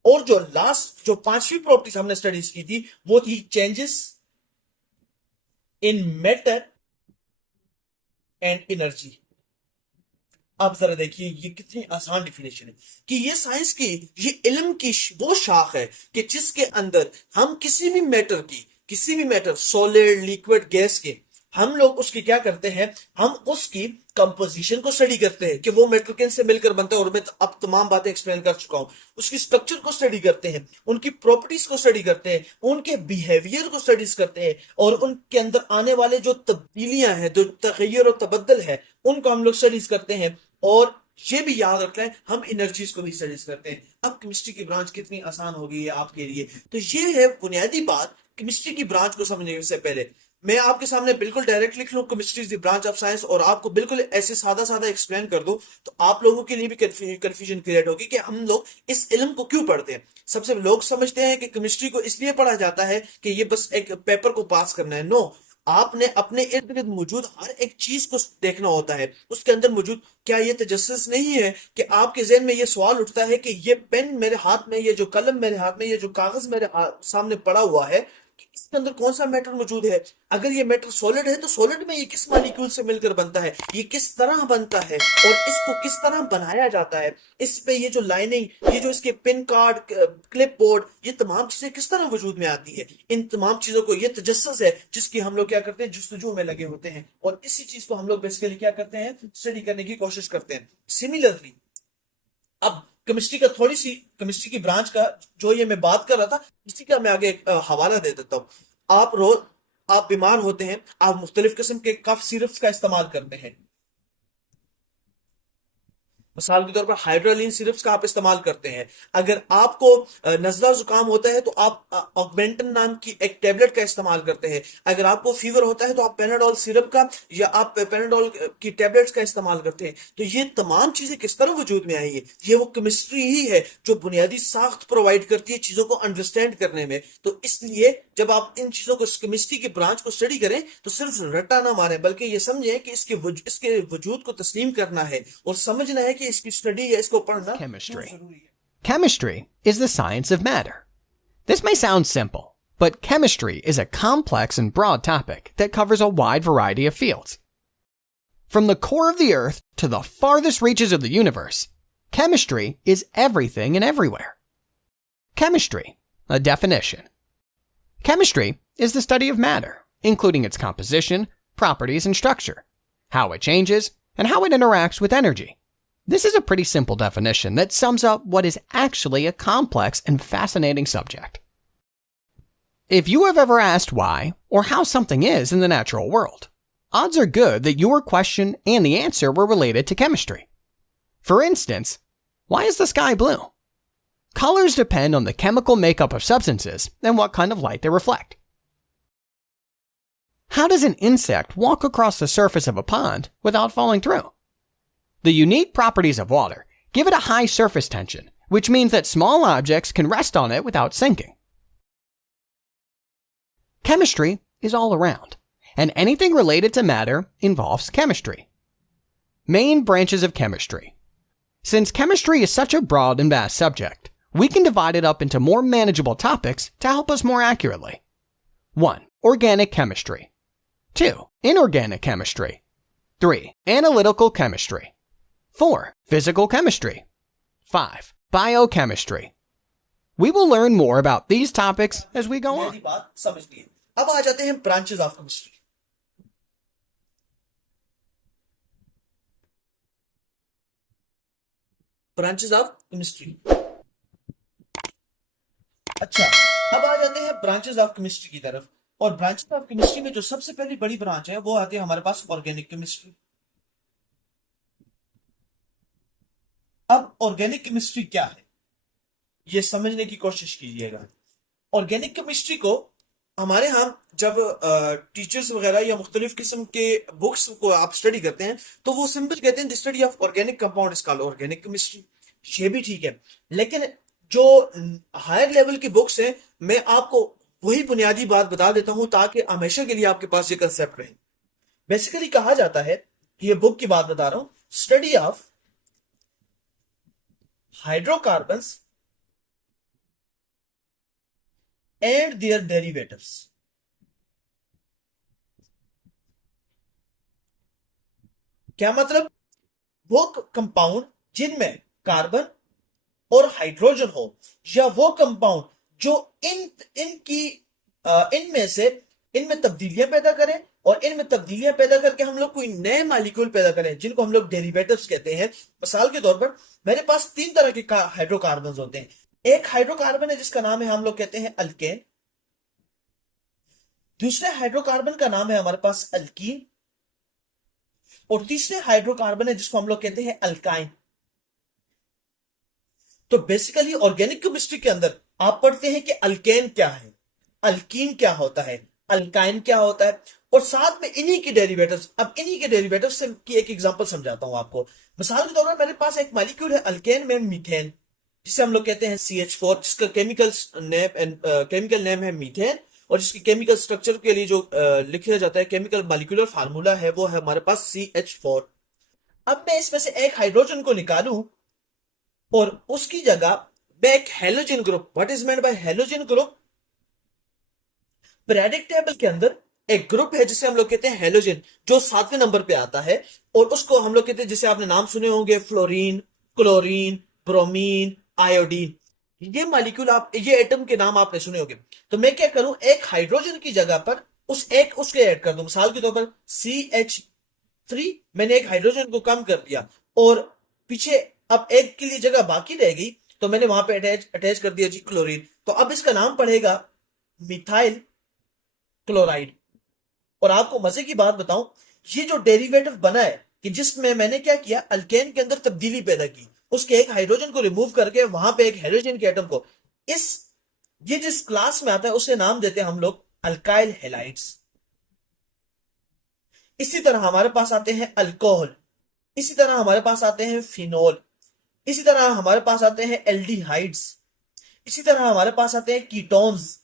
और जो लास्ट जो पांचवी प्रॉपर्टीज हमने स्टडीज की थी वो थी changes in matter and energy. आप जरा देखिए ये कितनी आसान डिफिनेशन है कि ये साइंस की, ये इल्म की वो शाख है कि जिसके अंदर हम किसी भी मैटर सॉलिड लिक्विड गैस के, हम लोग उसकी क्या करते हैं, हम उसकी कंपोजिशन को स्टडी करते हैं कि वो मैटर किन से मिलकर बनता है, और मैं अब तमाम बातें एक्सप्लेन कर चुका हूं। उसकी स्ट्रक्चर को स्टडी करते हैं, उनकी प्रॉपर्टीज को स्टडी करते हैं, उनके बिहेवियर को स्टडीज करते हैं, और उनके अंदर आने वाले जो तब्दीलियां हैं, जो तगय्युर और तबद्दुल है, उनको हम लोग स्टडीज करते हैं। और ये भी याद रखना है हम एनर्जीज को भी स्टडीज करते हैं। अब केमिस्ट्री की ब्रांच कितनी आसान हो गई है आपके लिए। तो ये है बुनियादी बात केमिस्ट्री की ब्रांच को समझने से पहले। मैं आपके सामने बिल्कुल डायरेक्ट लिख लूं chemistry is the branch of science, और आपको बिल्कुल ऐसे सादा सादा एक्सप्लेन कर दूं, तो आप लोगों के लिए भी कंफ्यूजन क्रिएट होगी कि हम लोग इस इल्म को क्यों पढ़ते हैं। सबसे लोग समझते हैं कि केमिस्ट्री को इसलिए पढ़ा जाता है कि ये बस एक पेपर को पास करना है। नो, आपने अपने इर्द गिर्द मौजूद हर एक चीज को देखना होता है। उसके अंदर मौजूद क्या ये तजस्सुस नहीं है कि आपके ज़हन में ये सवाल उठता है कि ये पेन मेरे हाथ में, ये जो कलम मेरे हाथ में, ये जो कागज मेरे सामने पड़ा हुआ है, कि इसके अंदर कौन सा मैटर मौजूद है। अगर ये मैटर सॉलिड है तो सॉलिड में ये किस मॉलिक्यूल से मिलकर बनता है, ये किस तरह बनता है, और इसको किस तरह बनाया जाता है। इस पे ये जो लाइनिंग, ये जो इसके पिन कार्ड, क्लिप बोर्ड, ये तमाम चीजें किस तरह वजूद में आती है। इन तमाम चीजों को, ये तजस्सुस है जिसकी हम लोग क्या करते हैं, जुस्तजू में लगे होते हैं, और इसी चीज को हम लोग बेसिकली क्या करते हैं, स्टडी करने की कोशिश करते हैं। सिमिलरली अब केमिस्ट्री का थोड़ी सी, केमिस्ट्री की ब्रांच का जो ये मैं बात कर रहा था, इसी का मैं आगे एक हवाला दे देता हूं। आप बीमार होते हैं, आप मुख्तलिफ किस्म के कफ सिरप्स का इस्तेमाल करते हैं। मिसाल के तौर पर हाइड्रोलिन सिरप्स का आप इस्तेमाल करते हैं। अगर आपको नजला जुकाम होता है तो आप ऑगमेंटन नाम की एक टेबलेट का इस्तेमाल करते हैं। अगर आपको फीवर होता है तो आप पेनाडोल सिरप का या आप पेनाडोल की टेबलेट्स का इस्तेमाल करते हैं। तो ये तमाम चीजें किस तरह वजूद में आई है, ये वो केमिस्ट्री ही है जो बुनियादी साख्त प्रोवाइड करती है चीजों को अंडरस्टैंड करने में। तो इसलिए जब आप इन चीजों को, केमिस्ट्री की ब्रांच को स्टडी करें, तो सिर्फ रट्टा ना मारें, बल्कि ये समझें कि इसके वजूद को तस्लीम करना है और समझना है कि इसकी स्टडी या इसको पढ़ना क्यों Chemistry. जरूरी है। Chemistry is the science of matter. This may sound simple, but chemistry is a complex and broad topic that covers a wide variety of fields. From the core of the Earth to the farthest reaches of the universe, chemistry is everything and everywhere. Chemistry, a definition. Chemistry is the study of matter, including its composition, properties, and structure, how it changes, and how it interacts with energy. This is a pretty simple definition that sums up what is actually a complex and fascinating subject. If you have ever asked why or how something is in the natural world, odds are good that your question and the answer were related to chemistry. For instance, why is the sky blue? Colors depend on the chemical makeup of substances and what kind of light they reflect. How does an insect walk across the surface of a pond without falling through? The unique properties of water give it a high surface tension, which means that small objects can rest on it without sinking. Chemistry is all around, and anything related to matter involves chemistry. Main branches of chemistry. Since chemistry is such a broad and vast subject, we can divide it up into more manageable topics to help us more accurately. 1. Organic chemistry. 2. Inorganic chemistry. 3. Analytical chemistry. 4. Physical chemistry. 5. Biochemistry. We will learn more about these topics as we go on. मेरी बात समझ लिए। अब आ जाते हैं branches of chemistry. Branches of chemistry. अच्छा, अब आ जाते हैं ब्रांचेस ऑफ केमिस्ट्री की तरफ। और ब्रांचेस ऑफ केमिस्ट्री में जो सबसे पहली बड़ी ब्रांच है वो आती है हमारे पास ऑर्गेनिक केमिस्ट्री। अब ऑर्गेनिक केमिस्ट्री क्या है, ये समझने की कोशिश कीजिएगा। ऑर्गेनिक केमिस्ट्री को हमारे यहाँ जब टीचर्स वगैरह या मुख्तलिफ किस्म के बुक्स को आप स्टडी करते हैं तो वो सिंपल कहते हैं the study of organic compound is called organic chemistry. ये भी ठीक है, लेकिन जो हायर लेवल की बुक्स हैं, मैं आपको वही बुनियादी बात बता देता हूं ताकि हमेशा के लिए आपके पास ये कंसेप्ट रहे। बेसिकली कहा जाता है, ये बुक की बात बता रहा हूं, study of hydrocarbons and their derivatives. क्या मतलब? वो कंपाउंड जिनमें कार्बन और हाइड्रोजन हो, या वो कंपाउंड जो इन इनकी इनमें से इनमें तब्दीलियां पैदा करें, और इनमें तब्दीलियां पैदा करके हम लोग कोई नए मालिक्यूल पैदा करें, जिनको हम लोग डेरिवेटिव्स कहते हैं। मिसाल के तौर पर मेरे पास तीन तरह के हाइड्रोकार्बन होते हैं। एक हाइड्रोकार्बन है जिसका नाम है, हम लोग कहते हैं अल्केन। दूसरे हाइड्रोकार्बन का नाम है हमारे पास अल्कीन। और तीसरे हाइड्रोकार्बन है जिसको हम लोग कहते हैं अल्काइन। तो बेसिकली ऑर्गेनिक केमिस्ट्री के अंदर आप पढ़ते हैं कि अल्केन क्या है, अल्कीन क्या होता है, अल्काइन क्या होता है, और साथ में इन्हीं के डेरिवेटिव्स। अब इन्हीं के डेरिवेटिव्स से की एक एग्जांपल समझाता हूं आपको। मिसाल के तौर पर मेरे पास एक मॉलिक्यूल है अल्केन में, मीथेन, जिसे हम लोग कहते हैं CH4, जिसका केमिकल नेम है मीथेन, और जिसकी केमिकल स्ट्रक्चर के लिए जो लिखा जाता है केमिकल मॉलिक्यूलर फार्मूला है, वो है हमारे पास CH4। अब मैं इसमें से एक हाइड्रोजन को निकालूं और उसकी जगह मैं एक halogen group, what is meant by halogen group, periodic table के अंदर एक ग्रुप है जिसे हम लोग कहते हैं हेलोजन, जो 7वें नंबर पे आता है, और उसको हम लोग कहते हैं, जिसे आपने नाम सुने होंगे, फ्लोरीन, क्लोरीन, ब्रोमीन, आयोडीन। ये मॉलिक्यूल, आप ये एटम के नाम आपने सुने होंगे। तो मैं क्या करूं, एक हाइड्रोजन की जगह पर उसके ऐड कर दूं। मिसाल के तौर पर CH3, मैंने एक हाइड्रोजन को कम कर दिया, और पीछे अब एक के लिए जगह बाकी रह गई, तो मैंने वहां पे अटैच कर दिया जी क्लोरीन। तो अब इसका नाम पड़ेगा मिथाइल क्लोराइड। और आपको मजे की बात बताऊं, ये जो डेरिवेटिव बना है, कि जिसमें मैंने क्या किया, अल्केन के अंदर तब्दीली पैदा की, उसके एक हाइड्रोजन को रिमूव करके वहां पे एक हाइड्रोजन के एटम को, इस ये जिस क्लास में आता है उसे नाम देते हैं हम लोग अल्काइल हैलाइड्स। इसी तरह हमारे पास आते हैं अल्कोहल, इसी तरह हमारे पास आते हैं फिनोल, इसी तरह हमारे पास आते हैं एल्डिहाइड्स, इसी तरह हमारे पास आते हैं कीटोन्स,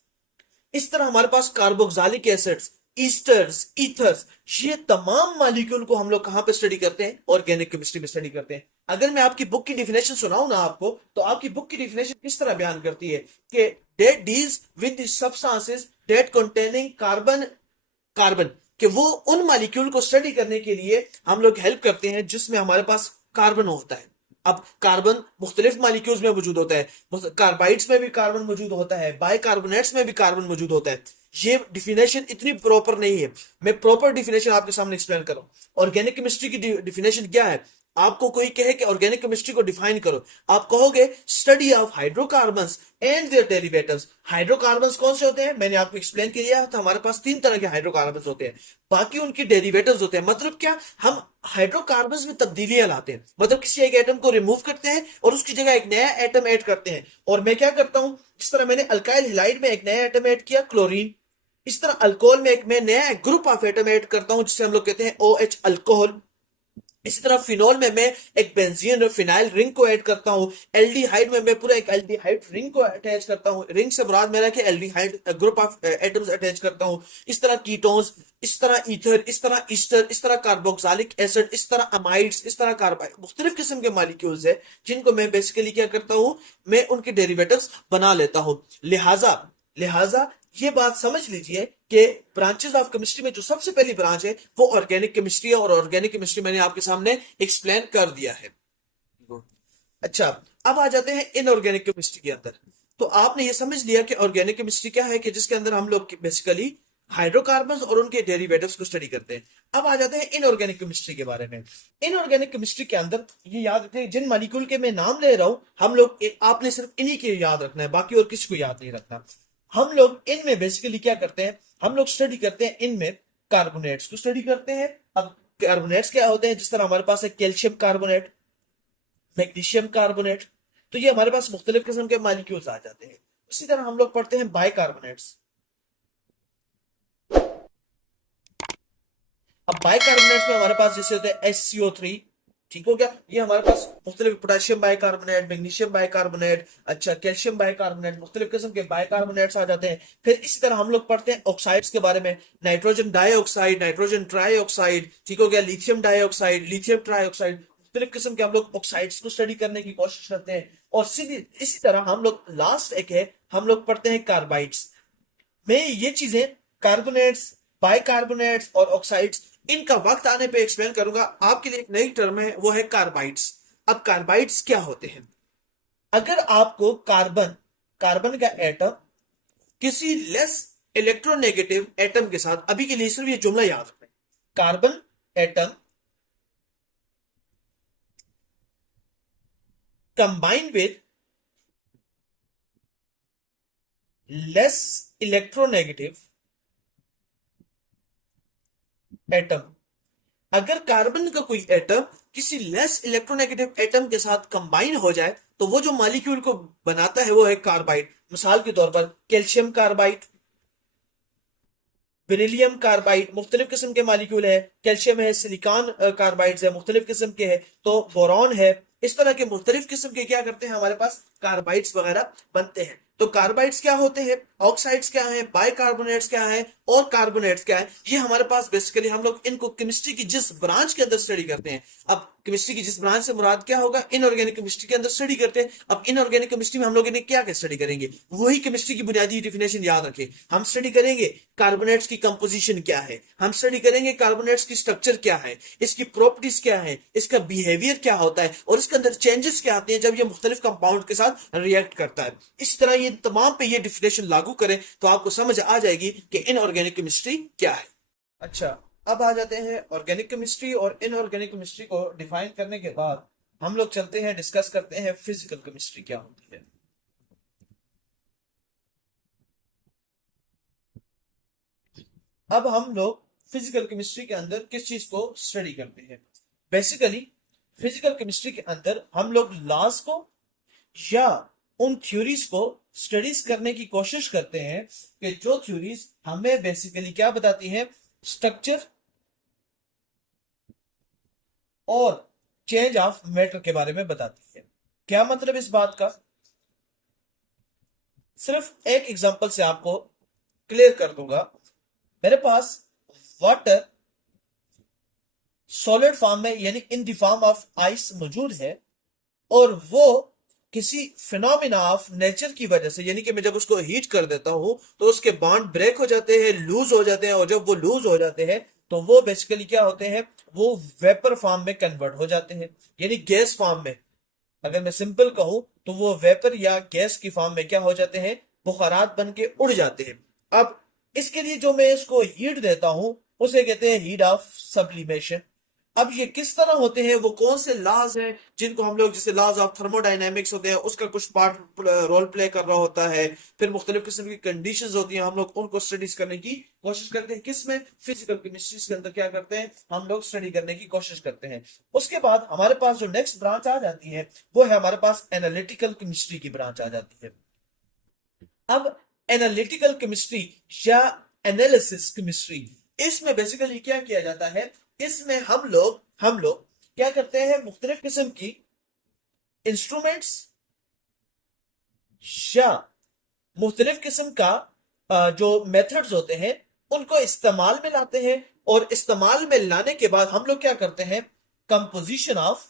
इस तरह हमारे पास कार्बोक्सिलिक एसिड्स, ईस्टर्स, ईथर्स। ये तमाम मॉलिक्यूल को हम लोग कहां पे स्टडी करते हैं, ऑर्गेनिक केमिस्ट्री में स्टडी करते हैं। अगर मैं आपकी बुक की डिफिनेशन सुनाऊं ना आपको, तो आपकी बुक की डिफिनेशन किस तरह बयान करती है कि that deals with the substances that containing carbon, carbon, कि वो उन मॉलिक्यूल को स्टडी करने के लिए हम लोग हेल्प करते हैं जिसमें हमारे पास कार्बन होता है। अब कार्बन मुख्तलिफ मॉलिक्यूल्स में मौजूद होता है, कार्बाइड्स में भी कार्बन मौजूद होता है, बाइकार्बोनेट्स में भी कार्बन मौजूद होता है। ये डिफिनेशन इतनी प्रॉपर नहीं है, मैं प्रॉपर डिफिनेशन आपके सामने एक्सप्लेन करूं। ऑर्गेनिक केमिस्ट्री की डिफिनेशन क्या है? आपको कोई कहे कि ऑर्गेनिक केमिस्ट्री को डिफाइन करो, आप कहोगे study of hydrocarbons and their derivatives. Hydrocarbons कौन से होते हैं? मैंने आपको एक्सप्लेन किया था, हमारे पास तीन तरह के हाइड्रोकार्बन्स होते हैं, बाकी उनकी डेरिवेटिव्स होते हैं। मतलब क्या, हम हाइड्रोकार्बन्स में तब्दीलियां लाते हैं, मतलब किसी एक एटम को रिमूव करते हैं और उसकी जगह एक नया एटम ऐड करते हैं। और मैं क्या करता हूं, जिस तरह मैंने अल्काइल हैलाइड में एक नया एटम ऐड किया, क्लोरीन, इस तरह अल्कोहल में एक मैं नया ग्रुप ऑफ एटम ऐड करता हूं जिसे हम लोग कहते हैं OH अल्कोहल। इसी तरह फिनोल में मैं एक बेंजीन फिनाइल रिंग को ऐड करता हूं। एल्डिहाइड में मैं पूरा एक एल्डिहाइड रिंग को अटैच करता हूं, रिंग से मुराद मेरा कि aldehyde group of atoms attach करता हूं। इस तरह कीटोन्स, इस तरह ईथर, इस तरह ईस्टर, इस तरह कार्बोक्सिलिक एसिड, इस तरह अमाइड्स, इस तरह कार्बाइड, मुख्तलिफ किस्म के मॉलिक्यूल्स है जिनको मैं बेसिकली क्या करता हूं, मैं उनके डेरिवेटिव्स बना लेता हूं। लिहाजा लिहाजा ये बात समझ लीजिए कि ब्रांचेस ऑफ केमिस्ट्री में जो सबसे पहली ब्रांच है वो ऑर्गेनिक केमिस्ट्री है, और ऑर्गेनिक केमिस्ट्री मैंने आपके सामने एक्सप्लेन कर दिया है। अच्छा, अब आ जाते हैं इनऑर्गेनिक केमिस्ट्री के अंदर। तो आपने ये समझ लिया कि ऑर्गेनिक केमिस्ट्री क्या है, कि जिसके अंदर हम लोग बेसिकली हाइड्रोकार्बन्स और उनके डेरिवेटिव्स को स्टडी करते हैं। अब आ जाते हैं इनऑर्गेनिक केमिस्ट्री के बारे में। इनऑर्गेनिक केमिस्ट्री के अंदर ये याद रखें, जिन मॉलिक्यूल के मैं नाम ले रहा हूं, हम लोग आपने सिर्फ इन्हीं के याद रखना है, बाकी और किसी को याद नहीं रखना। हम लोग इनमें बेसिकली क्या करते हैं, हम लोग स्टडी करते हैं इनमें कार्बोनेट्स को स्टडी करते हैं। अब कार्बोनेट्स क्या होते हैं, जिस तरह हमारे पास है कैल्शियम कार्बोनेट, मैग्नीशियम कार्बोनेट, तो ये हमारे पास मुख्तलिफ किस्म के मॉलिक्यूल्स आ जाते हैं। इसी तरह हम लोग पढ़ते हैं बाइकार्बोनेट्स। अब बाइकार्बोनेट्स में हमारे पास जैसे होते हैं HCO3, ठीक हो गया। ये हमारे पास मुख्तलिफ पोटेशियम बाइकार्बोनेट, मैग्नीशियम बाइकार्बोनेट, अच्छा कैल्शियम बाइकार्बोनेट, मुख्तलिफ किस्म के बाइकार्बोनेट्स आ जाते हैं। फिर इसी तरह हम लोग पढ़ते हैं ऑक्साइड्स के बारे में, नाइट्रोजन डाइऑक्साइड, नाइट्रोजन ट्राइऑक्साइड, ठीक हो गया, लिथियम डाइऑक्साइड, लिथियम ट्राइऑक्साइड, मुख्तलिफ किस्म के हम लोग ऑक्साइड्स को स्टडी करने की कोशिश करते हैं। और सीधी इसी तरह हम लोग लास्ट एक है, हम लोग पढ़ते हैं कार्बाइड्स में। ये चीजें कार्बोनेट्स, बाइकार्बोनेट्स और ऑक्साइड्स, इनका वक्त आने पे एक्सप्लेन करूंगा। आपके लिए एक नई टर्म है, वो है कार्बाइड्स। अब कार्बाइड्स क्या होते हैं? अगर आपको कार्बन कार्बन का एटम किसी लेस इलेक्ट्रोनेगेटिव एटम के साथ, अभी के लिए सिर्फ ये जुमला याद रखें, carbon atom combine with less electronegative atom, अगर कार्बन का कोई एटम किसी लेस इलेक्ट्रोनेगेटिव एटम के साथ कंबाइन हो जाए तो वो जो मॉलिक्यूल को बनाता है वो है कार्बाइड। मिसाल के तौर पर कैल्शियम कार्बाइड, बेरिलियम कार्बाइड, मुख्तलिफ किस्म के मॉलिक्यूल है। कैल्शियम है, सिलिकॉन कार्बाइड्स है, मुख्तलिफ किस्म के है, तो बोरॉन है। इस तरह के मुख्तलिफ किस्म के क्या करते हैं, हमारे पास कार्बाइड्स वगैरह बनते हैं। तो कार्बाइड्स क्या होते हैं, ऑक्साइड्स क्या है, बाइकार्बोनेट्स क्या है और कार्बोनेट्स क्या है, ये हमारे पास बेसिकली हम लोग इनको केमिस्ट्री की जिस ब्रांच के अंदर स्टडी करते हैं। अब केमिस्ट्री की जिस ब्रांच से मुराद क्या होगा, इनऑर्गेनिक केमिस्ट्री के अंदर स्टडी करते हैं। अब इनऑर्गेनिक केमिस्ट्री में हम लोग इन्हें क्या क्या स्टडी करेंगे, वही केमिस्ट्री की बुनियादी डिफिनेशन याद रखें। हम स्टडी करेंगे कार्बोनेट्स की कंपोजिशन क्या है, हम स्टडी करेंगे कार्बोनेट्स की स्ट्रक्चर क्या है, इसकी प्रॉपर्टीज क्या है, इसका बिहेवियर क्या होता है और इसके अंदर चेंजेस क्या आते हैं जब ये मुख्तलिफ कंपाउंड के साथ रिएक्ट करता है। इस तरह ये तमाम पे ये डिफिनेशन लागू करें तो आपको समझ आ जाएगी कि इनऑर्गेनिक केमिस्ट्री क्या है। अच्छा, अब आ जाते हैं ऑर्गेनिक केमिस्ट्री और इनऑर्गेनिक केमिस्ट्री को डिफाइन करने के बाद हम लोग चलते हैं, डिस्कस करते हैं फिजिकल केमिस्ट्री क्या होती है। अब हम लोग फिजिकल केमिस्ट्री के अंदर किस चीज को स्टडी करते हैं? बेसिकली फिजिकल केमिस्ट्री के अंदर हम लोग लॉज को या उन थ्योरीज को स्टडीज करने की कोशिश करते हैं कि जो थ्योरीज हमें बेसिकली क्या बताती हैं, स्ट्रक्चर और चेंज ऑफ मैटर के बारे में बताती है। क्या मतलब इस बात का, सिर्फ एक एग्जांपल से आपको क्लियर कर दूंगा। मेरे पास वाटर सॉलिड फॉर्म में यानी in the form of ice मौजूद है और वो किसी फिनोमिना ऑफ नेचर की वजह से, यानी कि मैं जब उसको हीट कर देता हूं तो उसके बॉन्ड ब्रेक हो जाते हैं, लूज हो जाते हैं, और जब वो लूज हो जाते हैं तो वो बेसिकली क्या होते हैं, वो वेपर फॉर्म में कन्वर्ट हो जाते हैं, यानी गैस फॉर्म में। अगर मैं सिंपल कहूं तो वो वेपर या गैस की फॉर्म में क्या हो जाते हैं, बुखारात बन के उड़ जाते हैं। अब इसके लिए जो मैं इसको हीट देता हूं उसे कहते हैं हीट ऑफ सब्लिमेशन। अब ये किस तरह होते हैं, वो कौन से लॉज हैं जिनको हम लोग, जैसे लॉज ऑफ थर्मोडायनेमिक्स होते हैं, उसका कुछ पार्ट रोल प्ले कर रहा होता है। फिर मुख्तलिफ किस्म की कंडीशंस होती हैं, हम लोग उनको स्टडीज करने की कोशिश करते हैं। किसमें, फिजिकल केमिस्ट्री के अंदर क्या करते हैं, हम लोग स्टडी करने की कोशिश करते हैं। उसके बाद हमारे पास जो नेक्स्ट ब्रांच आ जाती है वो है हमारे पास एनालिटिकल केमिस्ट्री की ब्रांच आ जाती है। अब एनालिटिकल केमिस्ट्री या एनालिसिस केमिस्ट्री, इसमें बेसिकली क्या किया जाता है, इसमें हम लोग क्या करते हैं, मुख्तलिफ किस्म की इंस्ट्रूमेंट्स या मुख्तलिफ किस्म का जो मेथड्स होते हैं उनको इस्तेमाल में लाते हैं। और इस्तेमाल में लाने के बाद हम लोग क्या करते हैं, composition of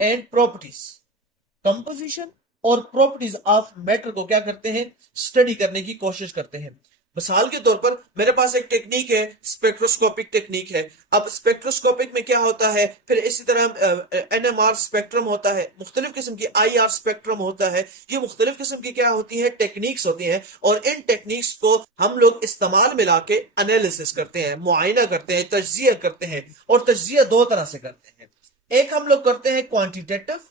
and properties, composition और प्रॉपर्टीज ऑफ मैटर को क्या करते हैं, स्टडी करने की कोशिश करते हैं। मिसाल के तौर पर मेरे पास एक टेक्निक है, स्पेक्ट्रोस्कोपिक टेक्निक है। अब स्पेक्ट्रोस्कोपिक में क्या होता है, फिर इसी तरह एनएमआर स्पेक्ट्रम होता है, मुख्तलिफ किस्म की आईआर स्पेक्ट्रम होता है। ये मुख्तलिफ किस्म की क्या होती है, टेक्निक्स होती हैं। और इन टेक्निक्स को हम लोग इस्तेमाल में लाके एनालिसिस करते हैं, मुआयना करते हैं, तज्जिया करते हैं। और तज्जिया दो तरह से करते हैं, एक हम लोग करते हैं क्वांटिटेटिव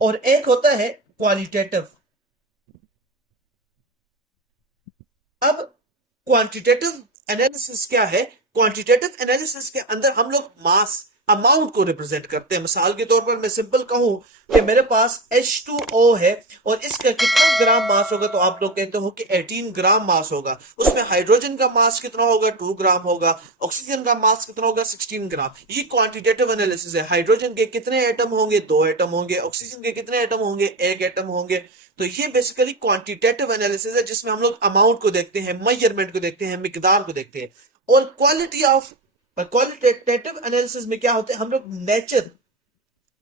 और एक होता है क्वालिटेटिव। अब क्वांटिटेटिव एनालिसिस क्या है, क्वांटिटेटिव एनालिसिस के अंदर हम लोग मास अमाउंट को रिप्रेजेंट करते हैं। मिसाल के तौर पर मैं सिंपल कहूं कि मेरे पास H2O है और इसका कितना ग्राम मास होगा, तो आप लोग कहते हो कि 18 ग्राम मास होगा। उसमें हाइड्रोजन का मास कितना होगा, 2 ग्राम होगा। ऑक्सीजन का मास कितना होगा, 16 ग्राम। ये क्वांटिटेटिव एनालिसिस है। हाइड्रोजन के कितने एटम होंगे, 2 एटम होंगे। ऑक्सीजन के कितने एटम होंगे, 1 एटम होंगे। तो ये बेसिकली क्वांटिटेटिव एनालिसिस है, जिसमें हम लोग अमाउंट को देखते हैं, मेजरमेंट को देखते हैं, मिकदार को देखते हैं। और क्वालिटेटिव एनालिसिस में क्या होता है, हम लोग नेचर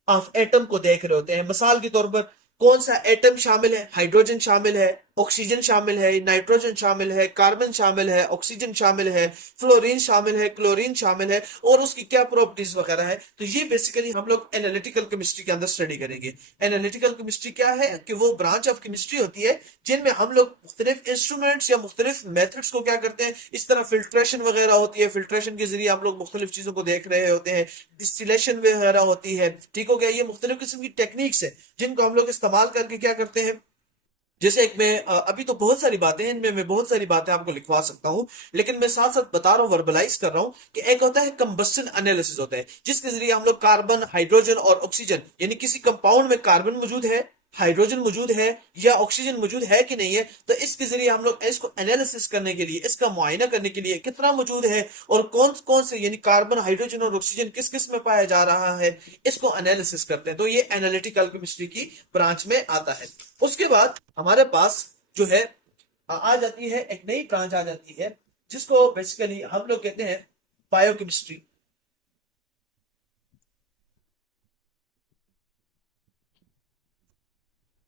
ऑफ एटम को देख रहे होते हैं। मिसाल के तौर पर कौन सा एटम शामिल है, हाइड्रोजन शामिल है, ऑक्सीजन शामिल है, नाइट्रोजन शामिल है, कार्बन शामिल है, ऑक्सीजन शामिल है, फ्लोरीन शामिल है, क्लोरीन शामिल है, और उसकी क्या प्रॉपर्टीज वगैरह है। तो ये बेसिकली हम लोग एनालिटिकल केमिस्ट्री के अंदर स्टडी करेंगे। एनालिटिकल केमिस्ट्री क्या है कि वो ब्रांच ऑफ केमिस्ट्री होती है जिनमें हम लोग मुख्तलिफ इंस्ट्रूमेंट्स या मुख्तलिफ मेथड्स को क्या करते हैं, इस तरह फिल्ट्रेशन वगैरह होती है, फिल्ट्रेशन के जरिए हम लोग मुख्तलिफ चीजों को देख रहे होते हैं, डिस्टिलेशन वगैरह होती है। ठीक हो गया, ये मुख्तलिफ किस्म की टेक्निक्स है जिनको हम लोग इस्तेमाल करके क्या करते हैं। जैसे एक मैं अभी तो बहुत सारी बातें हैं, इनमें मैं बहुत सारी बातें आपको लिखवा सकता हूं, लेकिन मैं साथ साथ बता रहा हूं, वर्बलाइज कर रहा हूं कि एक होता है कंबस्शन एनालिसिस होता है, जिसके जरिए हम लोग कार्बन, हाइड्रोजन और ऑक्सीजन, यानी किसी कंपाउंड में कार्बन मौजूद है, हाइड्रोजन मौजूद है या ऑक्सीजन मौजूद है कि नहीं है, तो इसके जरिए हम लोग इसको एनालिसिस करने के लिए, इसका मुआयना करने के लिए कितना मौजूद है और कौन कौन से यानी कार्बन, हाइड्रोजन और ऑक्सीजन किस किस में पाया जा रहा है, इसको एनालिसिस करते हैं। तो ये एनालिटिकल केमिस्ट्री की ब्रांच में आता है। उसके बाद हमारे पास जो है आ जाती है एक नई ब्रांच आ जाती है, जिसको बेसिकली हम लोग कहते हैं बायोकेमिस्ट्री।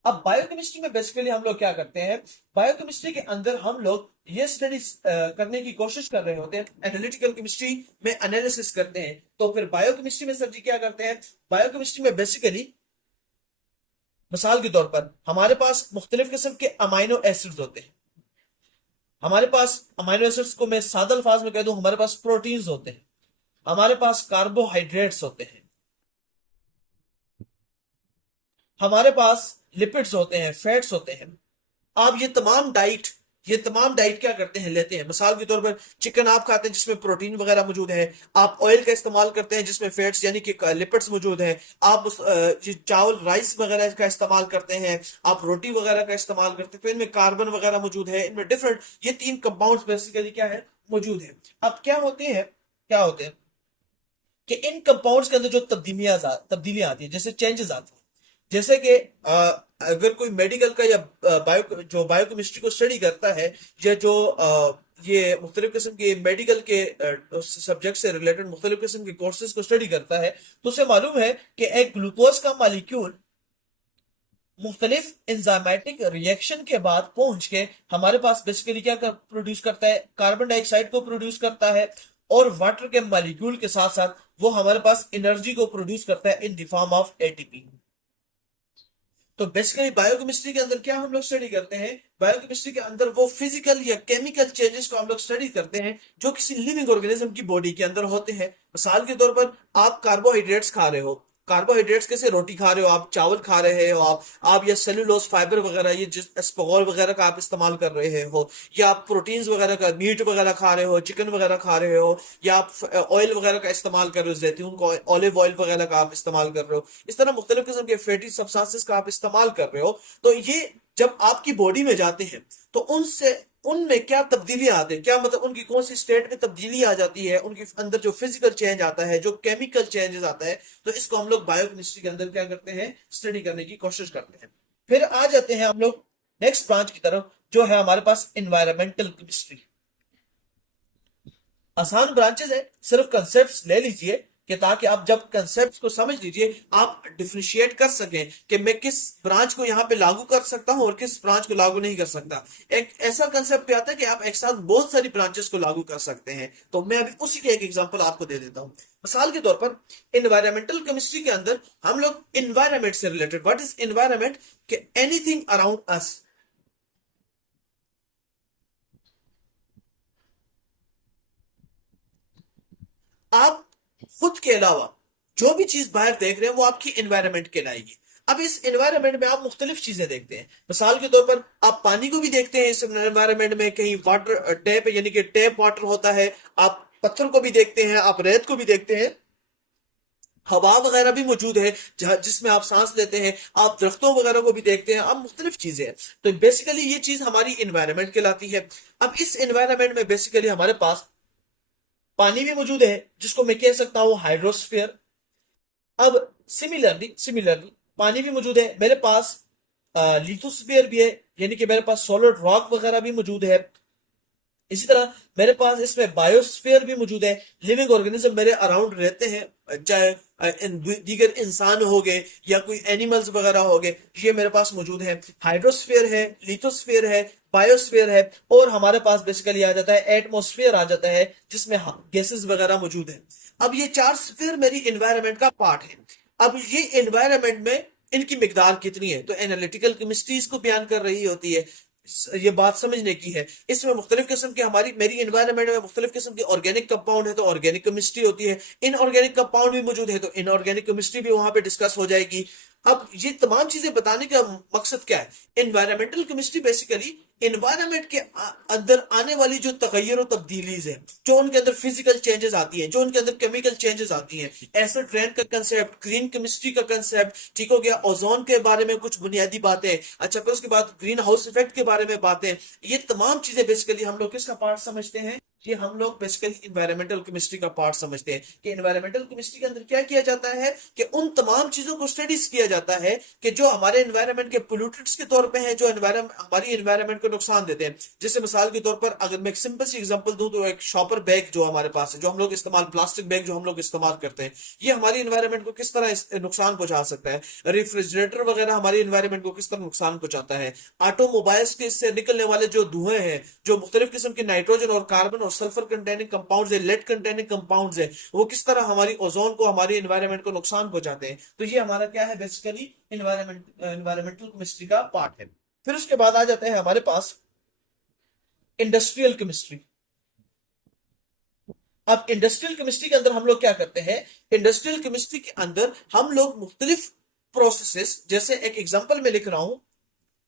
अब बायोकेमिस्ट्री में बेसिकली हम लोग क्या करते हैं, बायोकेमिस्ट्री के अंदर हम लोग ये स्टडी करने की कोशिश कर रहे होते हैं। एनालिटिकल केमिस्ट्री में एनालिसिस करते हैं, तो फिर बायोकेमिस्ट्री में सर जी क्या करते हैं, बायोकेमिस्ट्री में बेसिकली मिसाल के तौर पर हमारे पास मुख्तलिफ किस्म के अमाइनो एसिड्स होते हैं। हमारे पास अमाइनो एसिड्स को मैं सादा अल्फाज में कह दूं, हमारे पास प्रोटीन्स होते हैं, हमारे पास कार्बोहाइड्रेट्स होते हैं, हमारे पास लिपिड्स होते हैं, फैट्स होते हैं। आप ये तमाम डाइट क्या करते हैं, लेते हैं। मिसाल के तौर पर चिकन आप खाते हैं जिसमें प्रोटीन वगैरह मौजूद है, आप ऑयल का इस्तेमाल करते हैं जिसमें फैट्स यानी कि लिपिड्स मौजूद है, आप ये चावल, राइस वगैरह का इस्तेमाल करते हैं, आप रोटी वगैरह का इस्तेमाल करते हैं, तो इनमें कार्बन वगैरह मौजूद है, इनमें डिफरेंट ये 3 कंपाउंड्स बेसिकली क्या है, मौजूद है। अब क्या होते हैं कि इन कंपाउंड्स के अंदर जो तब्दीलियां आती है, जैसे चेंजेस आती है, जैसे कि अगर कोई मेडिकल का या जो बायोकेमिस्ट्री को स्टडी करता है, या जो ये मुख्तलिफ किस्म के मेडिकल के सब्जेक्ट से रिलेटेड मुख्तलिफ किस्म के कोर्सेज को स्टडी करता है, तो उसे मालूम है कि एक ग्लूकोज का मालिक्यूल मुख्तलिफ इंजाइमेटिक रिएक्शन के बाद पहुंच के हमारे पास बेसिकली क्या प्रोड्यूस करता है, कार्बन डाइऑक्साइड को प्रोड्यूस करता है, और वाटर के मालिक्यूल के साथ साथ वो हमारे पास एनर्जी को प्रोड्यूस करता है in the form of ATP. तो बेसिकली बायोकेमिस्ट्री के अंदर क्या हम लोग स्टडी करते हैं, बायोकेमिस्ट्री के अंदर वो फिजिकल या केमिकल चेंजेस को हम लोग स्टडी करते हैं जो किसी लिविंग ऑर्गेनिज्म की बॉडी के अंदर होते हैं। मिसाल के तौर पर आप कार्बोहाइड्रेट्स खा रहे हो, कार्बोहाइड्रेट्स कैसे, रोटी खा रहे हो आप, चावल खा रहे हो आप या सेलुलोज फाइबर वगैरह, ये जिस एस्पगोल वगैरह का आप इस्तेमाल कर रहे हो, या आप प्रोटीन्स वगैरह का, मीट वगैरह खा रहे हो, चिकन वगैरह खा रहे हो, या आप ऑयल वगैरह का इस्तेमाल कर रहे हो, जैतून का ऑलिव ऑयल वगैरह का आप इस्तेमाल कर रहे हो, इस तरह मुख्तलिफ किस्म के फैटी सब्सटेंसेस का आप इस्तेमाल कर रहे हो। तो ये जब आपकी बॉडी में जाते हैं तो उनसे उनमें क्या तब्दीलियां आती है, क्या मतलब उनकी कौन सी स्टेट में तब्दीली आ जाती है, उनके अंदर जो फिजिकल चेंज आता है, जो केमिकल चेंजेस आता है, तो इसको हम लोग बायोकेमिस्ट्री के अंदर क्या करते हैं, स्टडी करने की कोशिश करते हैं। फिर आ जाते हैं हम लोग नेक्स्ट ब्रांच की तरफ, जो है हमारे पास एनवायरमेंटल केमिस्ट्री। आसान ब्रांचेस है, सिर्फ कंसेप्ट ले लीजिए कि ताकि आप जब कंसेप्ट को समझ लीजिए आप डिफरेंशिएट कर सकें कि मैं किस ब्रांच को यहाँ पे लागू कर सकता हूँ और किस ब्रांच को लागू नहीं कर सकता। एक ऐसा कंसेप्ट भी आता है कि आप एक साथ बहुत सारी ब्रांचेस को लागू कर सकते हैं, तो मैं अभी उसी के एक एग्जांपल आपको दे देता हूँ। मिसाल के तौर पर एनवायरमेंटल केमिस्ट्री के अंदर हम लोग एनवायरमेंट से रिलेटेड, व्हाट इज एनवायरमेंट, कि एनीथिंग अराउंड अस, आप खुद के अलावा जो भी चीज बाहर देख रहे हैं वो आपकी एनवायरनमेंट कहलाएगी। अब इस एनवायरनमेंट में आप मुख्तलिफ चीजें देखते हैं। मिसाल के तौर पर आप पानी को भी देखते हैं इस एनवायरनमेंट में, कहीं वाटर टैप यानी कि टैप वाटर होता है, आप पत्थर को भी देखते हैं, आप रेत को भी देखते हैं, हवा वगैरह भी मौजूद है जिसमें आप सांस लेते हैं, आप दरख्तों वगैरह को भी देखते हैं, आप मुख्तलिफ चीजें हैं। तो बेसिकली ये चीज हमारी इन्वायरमेंट कहलाती है। अब इस इन्वायरमेंट में बेसिकली हमारे पास पानी भी मौजूद है जिसको मैं कह सकता हूँ हाइड्रोस्फीयर। अब सिमिलरली पानी भी मौजूद है, मेरे पास लिथोस्फीयर भी है, यानी कि मेरे पास सॉलिड रॉक वगैरह भी मौजूद है। इसी तरह मेरे पास इसमें बायोस्फीयर भी मौजूद है, लिविंग ऑर्गेनिज्म मेरे अराउंड रहते हैं, चाहे दीगर इंसान हो गए या कोई एनिमल्स वगैरह हो गए, ये मेरे पास मौजूद है। हाइड्रोस्फीयर है, लिथोस्फीयर है, बायोस्फीयर है, और हमारे पास बेसिकली आ जाता है एटमॉस्फेयर आ जाता है जिसमें गैसेस वगैरह मौजूद है। अब ये चार स्फीयर मेरी एनवायरनमेंट का पार्ट है। अब ये एनवायरनमेंट में इनकी मिकदार कितनी है, तो एनालिटिकल केमिस्ट्री इसको बयान कर रही होती है। ये बात समझने की है। इसमें मुख्तलिफ किस्म के हमारी मेरी एनवायरनमेंट में मुख्तलिफ किस्म के ऑर्गेनिक कंपाउंड है, तो ऑर्गेनिक केमिस्ट्री होती है। इनऑर्गेनिक कंपाउंड भी मौजूद है, तो इनऑर्गेनिक केमिस्ट्री भी वहां पे डिस्कस हो जाएगी। अब ये तमाम चीजें बताने का मकसद क्या है? एनवायरमेंटल केमिस्ट्री बेसिकली एनवायरनमेंट के अंदर आने वाली जो तगैर और तब्दीलीज है, जो उनके अंदर फिजिकल चेंजेस आती हैं, जो उनके अंदर केमिकल चेंजेस आती हैं, एसिड रेन का कंसेप्ट, ग्रीन केमिस्ट्री का कंसेप्ट, ठीक हो गया, ओजोन के बारे में कुछ बुनियादी बातें, अच्छा फिर उसके बाद ग्रीन हाउस इफेक्ट के बारे में बातें, ये तमाम चीजें बेसिकली हम लोग किसका पार्ट समझते हैं? ये हम लोग बेसिकली इन्वायरमेंटल केमिस्ट्री का पार्ट समझते हैं। कि इन्वायरमेंटल केमिस्ट्री के अंदर क्या किया जाता है कि उन तमाम चीजों को स्टडीज किया जाता है कि जो हमारे एनवायरनमेंट के पोल्यूटेंट्स के तौर पे हैं, जो हमारी एनवायरनमेंट को नुकसान देते हैं। जैसे मिसाल के तौर पर अगर मैं एक सिंपल सी एग्जांपल दूं, तो एक शॉपर बैग जो हमारे पास है, जो हम लोग इस्तेमाल, प्लास्टिक बैग जो हम लोग इस्तेमाल करते हैं, ये हमारी एनवायरनमेंट को किस तरह नुकसान पहुंचा सकता है। रेफ्रिजरेटर वगैरह हमारी एनवायरनमेंट को किस तरह नुकसान पहुंचाता है। ऑटोमोबाइल्स के इससे निकलने वाले जो धुएं हैं, जो मुख्तलिफ किस्म के नाइट्रोजन और कार्बन और सल्फर कंटेनिंग कंपाउंड्स है, लेड कंटेनिंग कंपाउंड्स है, वो किस तरह हमारी ओजोन को, हमारी एनवायरनमेंट को नुकसान पहुंचाते हैं। तो ये हमारा क्या है? बेसिकली एनवायरमेंटल केमिस्ट्री का पार्ट है। फिर उसके बाद आ जाते हैं हमारे पास इंडस्ट्रियल केमिस्ट्री। अब इंडस्ट्रियल केमिस्ट्री के अंदर हम लोग क्या करते हैं? इंडस्ट्रियल केमिस्ट्री के अंदर हम लोग मुख्तलिफ प्रोसेसेस, जैसे एक एग्जांपल में लिख रहा हूं,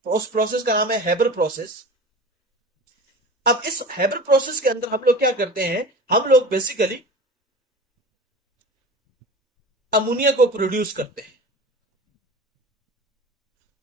उस प्रोसेस का नाम है हेबर प्रोसेस। अब इस हेबर प्रोसेस के अंदर हम लोग क्या करते हैं? हम लोग बेसिकली अमोनिया को प्रोड्यूस करते हैं।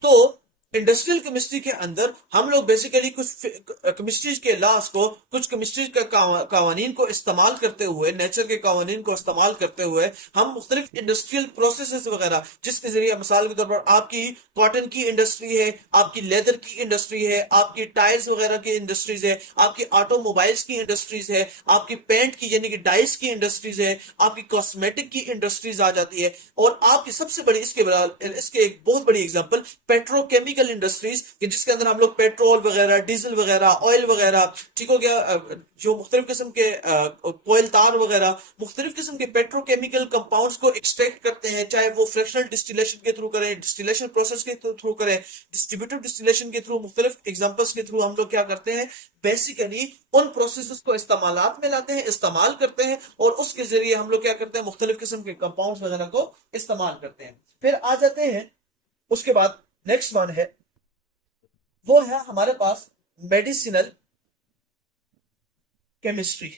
तो इंडस्ट्रियल केमिस्ट्री के अंदर हम लोग बेसिकली कुछ केमिस्ट्री के लॉस को, कुछ केमिस्ट्री के कावानीन को इस्तेमाल करते हुए, नेचर के कावानीन को इस्तेमाल करते हुए, हम मुख्तलिफ इंडस्ट्रियल प्रोसेसेस वगैरह, जिसके जरिए मिसाल के तौर पर आपकी कॉटन की इंडस्ट्री है, आपकी लेदर की इंडस्ट्री है, आपकी टायर्स वगैरह की इंडस्ट्रीज है, आपकी ऑटोमोबाइल्स की इंडस्ट्रीज है, आपकी पेंट की यानी कि डाइस की इंडस्ट्रीज है, आपकी कॉस्मेटिक की इंडस्ट्रीज आ जाती है, और आपकी सबसे बड़ी इसके एक बहुत बड़ी एग्जांपल पेट्रोकेमिकल इंडस्ट्रीज, जिसके अंदर हम लोग पेट्रोल वगैरह, डीजल वगैरह, ऑयल वगैरह, ठीक हो गया, जो मुख्तलिफ किस्म के कोयल तार वगैरह, मुख्तलिफ किस्म के पेट्रोकेमिकल कंपाउंड्स को एक्सट्रैक्ट करते हैं, चाहे वो फ्रैक्शनल डिस्टिलेशन के थ्रू करें, डिस्टिलेशन प्रोसेस के थ्रू करें, डिस्ट्रीब्यूटिव डिस्टिलेशन के थ्रू, मुख्तलिफ एग्जांपल्स के थ्रू हम लोग क्या करते हैं? बेसिकली उन प्रोसेस को इस्तेमालात में लाते हैं, इस्तेमाल करते हैं, और उसके जरिए हम लोग क्या करते हैं? मुख्तलिफ किस्म के कंपाउंड्स वगैरह को इस्तेमाल करते हैं। फिर आ जाते हैं उसके बाद नेक्स्ट वन है, वो है हमारे पास मेडिसिनल केमिस्ट्री।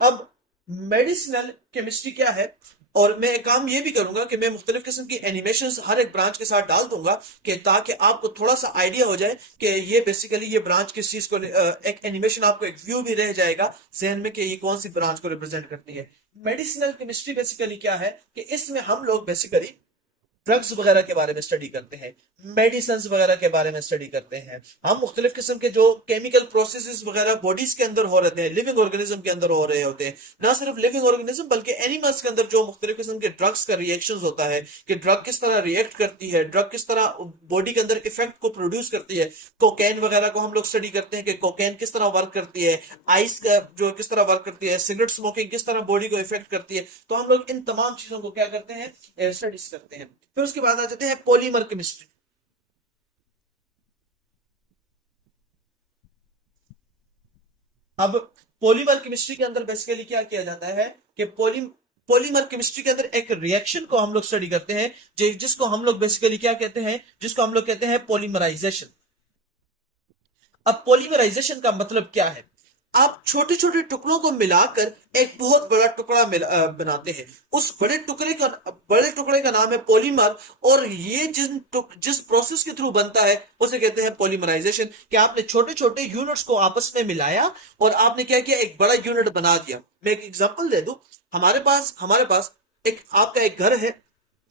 अब मेडिसिनल केमिस्ट्री क्या है? और मैं एक काम ये भी करूंगा कि मैं मुख्तलिफ किस्म की एनिमेशंस हर एक ब्रांच के साथ डाल दूंगा, कि ताकि आपको थोड़ा सा आइडिया हो जाए कि ये बेसिकली ये ब्रांच किस चीज को, एक एनिमेशन आपको एक व्यू भी रह जाएगा जहन में कि ये कौन सी ब्रांच को रिप्रेजेंट करती है। मेडिसिनल केमिस्ट्री बेसिकली क्या है कि इसमें हम लोग बेसिकली ड्रग्स वगैरह के बारे में स्टडी करते हैं, मेडिसिन वगैरह के बारे में स्टडी करते हैं। हम मुख्तलिफ किस्म के जो केमिकल प्रोसेसेस वगैरह बॉडीज के अंदर हो रहे हैं, लिविंग ऑर्गेनिज्म के अंदर हो रहे होते हैं, ना सिर्फ लिविंग ऑर्गेनिज्म बल्कि एनिमल्स के अंदर जो मुख्तलिफ किस्म के ड्रग्स का रिएक्शन होता है, कि ड्रग किस तरह रिएक्ट करती है, ड्रग किस तरह बॉडी के अंदर इफेक्ट को प्रोड्यूस करती है। कोकेन वगैरह को हम लोग स्टडी करते हैं कि कोकेन किस तरह वर्क करती है, आइस का जो किस तरह वर्क करती है, सिगरेट स्मोकिंग किस तरह बॉडी को इफेक्ट करती है। तो हम लोग इन तमाम चीजों को क्या करते हैं? स्टडीज करते हैं। फिर उसके बाद आ जाते हैं पॉलीमर केमिस्ट्री। अब पॉलीमर केमिस्ट्री के अंदर बेसिकली क्या किया जाता है कि पॉलीमर केमिस्ट्री के अंदर एक रिएक्शन को हम लोग स्टडी करते हैं, जिसको हम लोग बेसिकली क्या कहते हैं? जिसको हम लोग कहते हैं पॉलीमराइजेशन। अब पॉलीमराइजेशन का मतलब क्या है? आप छोटे छोटे टुकड़ों को मिलाकर एक बहुत बड़ा टुकड़ा बनाते हैं। उस बड़े टुकड़े का नाम है पॉलीमर। और ये जिस प्रोसेस के थ्रू बनता है उसे कहते हैं पॉलीमराइजेशन। कि आपने छोटे छोटे यूनिट्स को आपस में मिलाया और आपने क्या किया, एक बड़ा यूनिट बना दिया। मैं एक एग्जांपल दे दूं, हमारे पास एक आपका एक घर है।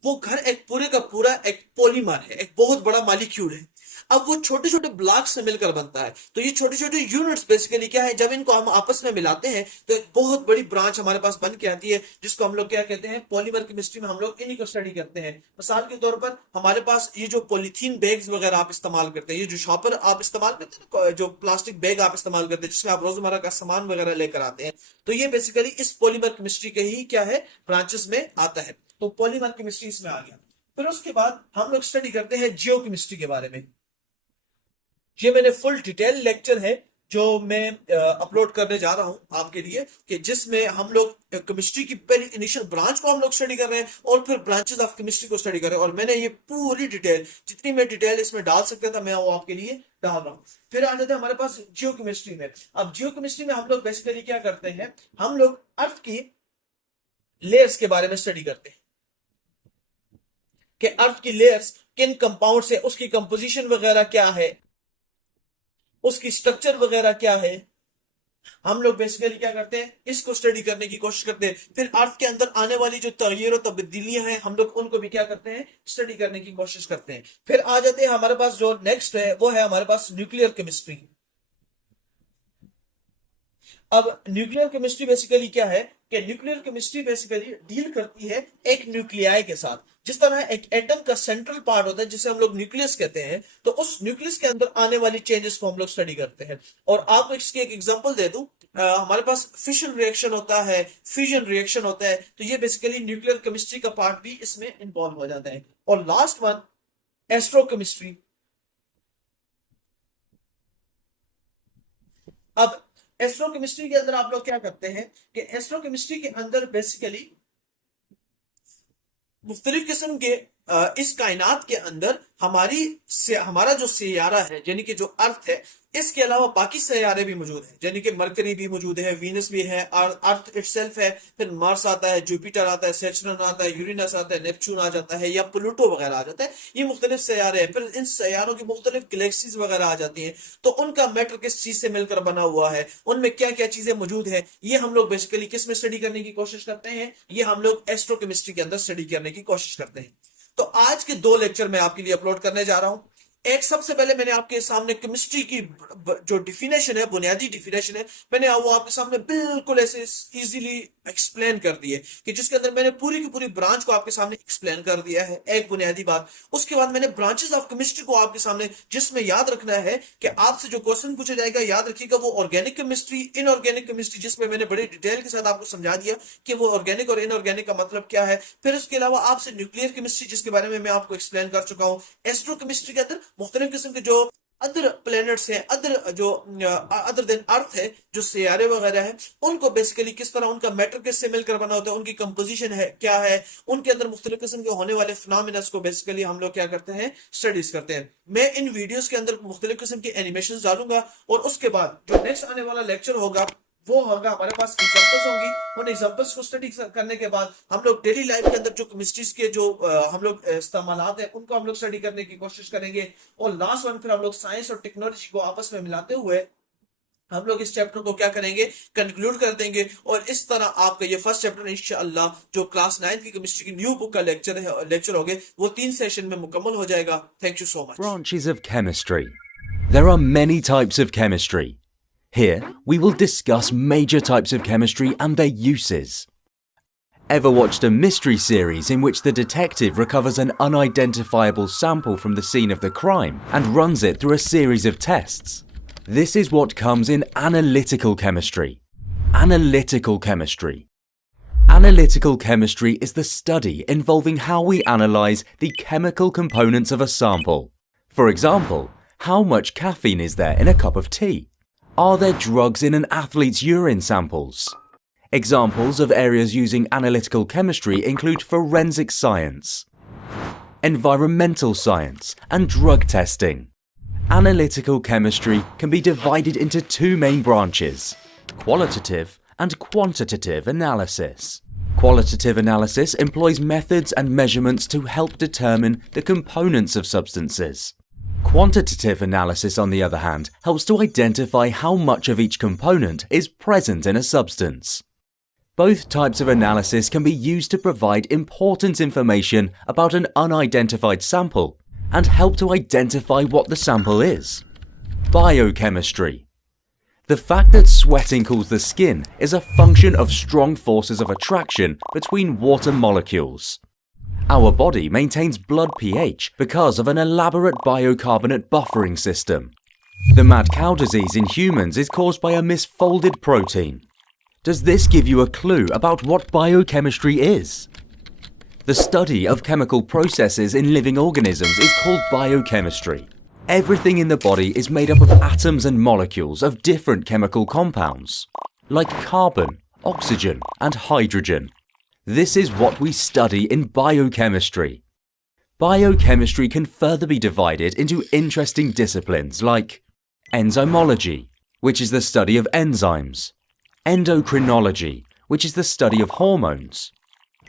वो घर एक पूरे का पूरा एक पॉलीमर है, एक बहुत बड़ा मॉलिक्यूल है। अब वो छोटे छोटे ब्लॉक्स से मिलकर बनता है। तो ये छोटे छोटे यूनिट्स बेसिकली क्या है, जब इनको हम आपस में मिलाते हैं तो एक बहुत बड़ी ब्रांच हमारे पास बन के आती है, जिसको हम लोग क्या कहते हैं, पॉलीमर केमिस्ट्री में हम लोग इन्हीं को स्टडी करते हैं। मिसाल के तौर पर हमारे पास ये जो पॉलीथीन बैग्स वगैरह आप इस्तेमाल करते हैं, ये जो शॉपर आप इस्तेमाल करते हैं, जो प्लास्टिक बैग आप इस्तेमाल करते हैं जिसमें आप रोजमर्रा का सामान वगैरह लेकर आते हैं, तो ये बेसिकली इस पॉलीमर केमिस्ट्री के ही क्या है, ब्रांचेस में आता है। तो पॉलीमर केमिस्ट्री इसमें आ गया। फिर उसके बाद हम लोग स्टडी करते हैं जियोकेमिस्ट्री के बारे में। ये मैंने फुल डिटेल लेक्चर है जो मैं अपलोड करने जा रहा हूं आपके लिए, कि जिसमें हम लोग केमिस्ट्री की पहली इनिशियल ब्रांच को हम लोग स्टडी कर रहे हैं और फिर ब्रांचेस ऑफ केमिस्ट्री को स्टडी कर रहे हैं। और मैंने ये पूरी डिटेल, जितनी मैं डिटेल इसमें डाल सकता था, मैं वो आपके लिए डाल रहा हूँ। फिर आ जाते हैं हमारे पास जियोकेमिस्ट्री में। अब जियोकेमिस्ट्री में हम लोग बेसिकली क्या करते हैं, हम लोग अर्थ की लेयर्स के बारे में स्टडी करते हैं कि अर्थ की लेयर्स किन कंपाउंड से, उसकी कंपोजिशन वगैरह क्या है, उसकी स्ट्रक्चर वगैरह क्या है। हम लोग बेसिकली क्या करते हैं, इसको स्टडी करने की कोशिश करते हैं। फिर अर्थ के अंदर आने वाली जो तगीर और तब्दीलियां हैं, हम लोग उनको भी क्या करते हैं, स्टडी करने की कोशिश करते हैं। फिर आ जाते हैं हमारे पास जो नेक्स्ट है, वो है हमारे पास न्यूक्लियर केमिस्ट्री। अब न्यूक्लियर केमिस्ट्री बेसिकली क्या है, कि न्यूक्लियर केमिस्ट्री बेसिकली डील करती है एक न्यूक्लियाई के साथ। जिस तरह एक एटम का सेंट्रल पार्ट होता है जिसे हम लोग न्यूक्लियस कहते हैं, तो उस न्यूक्लियस के अंदर आने वाली चेंजेस को हम लोग स्टडी करते हैं। और आपको इसकी एक एग्जांपल दे दूं, हमारे पास फिशन रिएक्शन होता है, फ्यूजन रिएक्शन होता है, तो ये बेसिकली न्यूक्लियर केमिस्ट्री का पार्ट भी इसमें इन्वॉल्व हो जाता है। और लास्ट वन, एस्ट्रोकेमिस्ट्री। अब एस्ट्रोकेमिस्ट्री के अंदर आप लोग क्या करते हैं, कि एस्ट्रोकेमिस्ट्री के अंदर बेसिकली मुख्तलिफ किस्म के इस कायनात के अंदर हमारा जो सैयारा है, यानी कि जो अर्थ है, इसके अलावा बाकी सैयारे भी मौजूद हैं, यानी कि मरकरी भी मौजूद है, वीनस भी है, और अर्थ इटसेल्फ है। फिर मार्स आता है, जुपिटर आता है, सैटर्न आता है, यूरेनस आता है, नेपच्यून आ जाता है, या प्लूटो वगैरह आ जाता है। ये मुख्तलिफ सैयारे हैं। फिर इन सैयारों की मुख्तलिफ गैलेक्सीज वगैरह आ जाती हैं। तो उनका मैटर किस चीज से मिलकर बना हुआ है, उनमें क्या क्या चीजें मौजूद है, ये हम लोग बेसिकली किस में स्टडी करने की कोशिश करते हैं, ये हम लोग एस्ट्रोकेमिस्ट्री के अंदर स्टडी करने की कोशिश करते हैं। तो आज के 2 लेक्चर मैं आपके लिए अपलोड करने जा रहा हूं। एक, सबसे पहले मैंने आपके सामने केमिस्ट्री की जो डिफिनेशन है, बुनियादी डिफिनेशन है, मैंने वो आपके सामने बिल्कुल ऐसे इजीली एक्सप्लेन कर दी है, कि जिसके अंदर मैंने पूरी की पूरी ब्रांच को आपके सामने एक्सप्लेन कर दिया है, एक बुनियादी बात। उसके बाद मैंने ब्रांचेस ऑफ केमिस्ट्री को आपके सामने, जिसमें याद रखना है कि आपसे जो क्वेश्चन पूछा जाएगा, याद रखिएगा वो ऑर्गेनिक केमिस्ट्री, इनऑर्गेनिक केमिस्ट्री, जिसमें मैंने बड़े डिटेल के साथ आपको समझा दिया कि वो ऑर्गेनिक और इनऑर्गेनिक का मतलब क्या है। फिर उसके अलावा आपसे न्यूक्लियर केमिस्ट्री, जिसके बारे में मैं आपको एक्सप्लेन कर चुका हूं। एस्ट्रो केमिस्ट्री के अंदर मुख्तलिफ किस्म के जो अदर प्लैनेट्स हैं, अदर देन अर्थ है, जो सियारे वगैरह है, उनको बेसिकली किस तरह, उनका मैटर किससे मिलकर बना होता है, उनकी कंपोजिशन है क्या है, उनके अंदर मुख्तलिफ किस्म के होने वाले फिनोमेना को बेसिकली हम लोग क्या करते हैं, स्टडीज करते हैं। मैं इन वीडियोस के अंदर मुख्तलिफ किस्म की एनिमेशन डालूंगा, और उसके बाद जो नेक्स्ट आने वाला लेक्चर होगा वो होगा, हमारे पास एग्जांपल्स होंगी। उन एग्जांपल्स को स्टडी करने के बाद हम लोग डेली लाइफ के अंदर जो केमिस्ट्रीज के जो हम लोग इस्तेमालात हैं, उनको हम लोग स्टडी करने की कोशिश करेंगे। और लास्ट वन, फिर हम लोग साइंस और टेक्नोलॉजी को आपस में मिलाते हुए हम लोग इस चैप्टर को क्या करेंगे, कंक्लूड कर देंगे। और इस तरह आपका ये फर्स्ट चैप्टर इंशाअल्लाह, जो क्लास 9 की केमिस्ट्री की न्यू बुक का लेक्चर हो गए, वो 3 सेशन में मुकम्मल हो जाएगा। Thank you so much. Branches of chemistry. There are many types of chemistry. Here, we will discuss major types of chemistry and their uses. Ever watched a mystery series in which the detective recovers an unidentifiable sample from the scene of the crime and runs it through a series of tests? This is what comes in analytical chemistry. Analytical chemistry. Analytical chemistry is the study involving how we analyze the chemical components of a sample. For example, how much caffeine is there in a cup of tea? Are there drugs in an athlete's urine samples? Examples of areas using analytical chemistry include forensic science, environmental science, and drug testing. Analytical chemistry can be divided into 2 main branches: qualitative and quantitative analysis. Qualitative analysis employs methods and measurements to help determine the components of substances. Quantitative analysis, on the other hand, helps to identify how much of each component is present in a substance. Both types of analysis can be used to provide important information about an unidentified sample and help to identify what the sample is. Biochemistry. The fact that sweating cools the skin is a function of strong forces of attraction between water molecules. Our body maintains blood pH because of an elaborate bicarbonate buffering system. The mad cow disease in humans is caused by a misfolded protein. Does this give you a clue about what biochemistry is? The study of chemical processes in living organisms is called biochemistry. Everything in the body is made up of atoms and molecules of different chemical compounds, like carbon, oxygen, and hydrogen. This is what we study in biochemistry. Biochemistry can further be divided into interesting disciplines like enzymology, which is the study of enzymes, endocrinology, which is the study of hormones,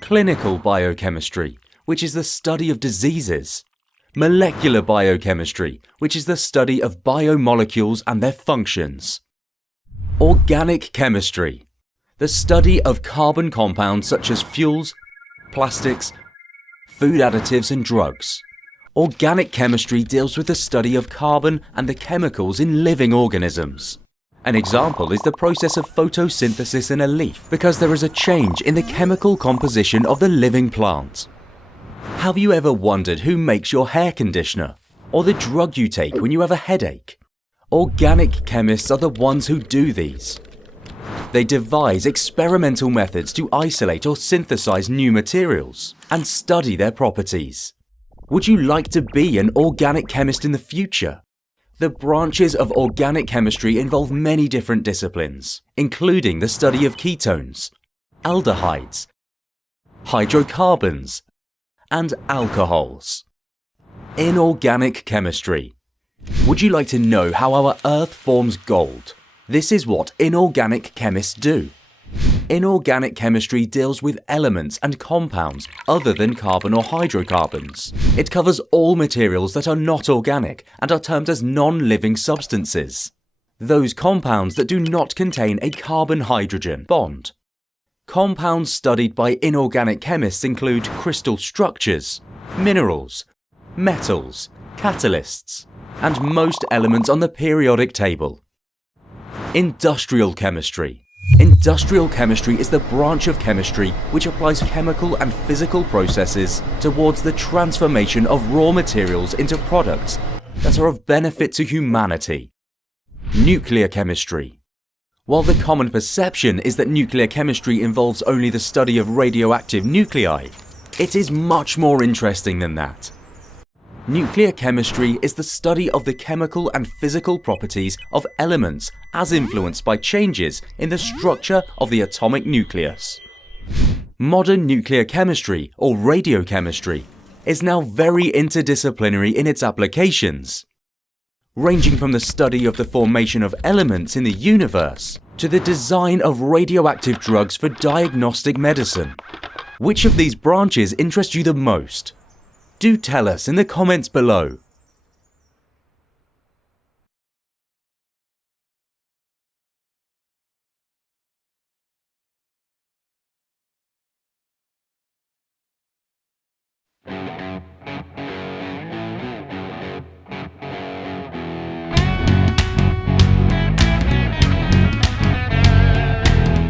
clinical biochemistry, which is the study of diseases, molecular biochemistry, which is the study of biomolecules and their functions, organic chemistry, the study of carbon compounds such as fuels, plastics, food additives and drugs. Organic chemistry deals with the study of carbon and the chemicals in living organisms. An example is the process of photosynthesis in a leaf because there is a change in the chemical composition of the living plant. Have you ever wondered who makes your hair conditioner or the drug you take when you have a headache? Organic chemists are the ones who do these. They devise experimental methods to isolate or synthesize new materials and study their properties. Would you like to be an organic chemist in the future? The branches of organic chemistry involve many different disciplines, including the study of ketones, aldehydes, hydrocarbons, and alcohols. Inorganic chemistry. Would you like to know how our Earth forms gold? This is what inorganic chemists do. Inorganic chemistry deals with elements and compounds other than carbon or hydrocarbons. It covers all materials that are not organic and are termed as non-living substances. Those compounds that do not contain a carbon-hydrogen bond. Compounds studied by inorganic chemists include crystal structures, minerals, metals, catalysts, and most elements on the periodic table. Industrial chemistry. Industrial chemistry is the branch of chemistry which applies chemical and physical processes towards the transformation of raw materials into products that are of benefit to humanity. Nuclear chemistry. While the common perception is that nuclear chemistry involves only the study of radioactive nuclei, it is much more interesting than that. Nuclear chemistry is the study of the chemical and physical properties of elements as influenced by changes in the structure of the atomic nucleus. Modern nuclear chemistry, or radiochemistry, is now very interdisciplinary in its applications, ranging from the study of the formation of elements in the universe to the design of radioactive drugs for diagnostic medicine. Which of these branches interest you the most? Do tell us in the comments below.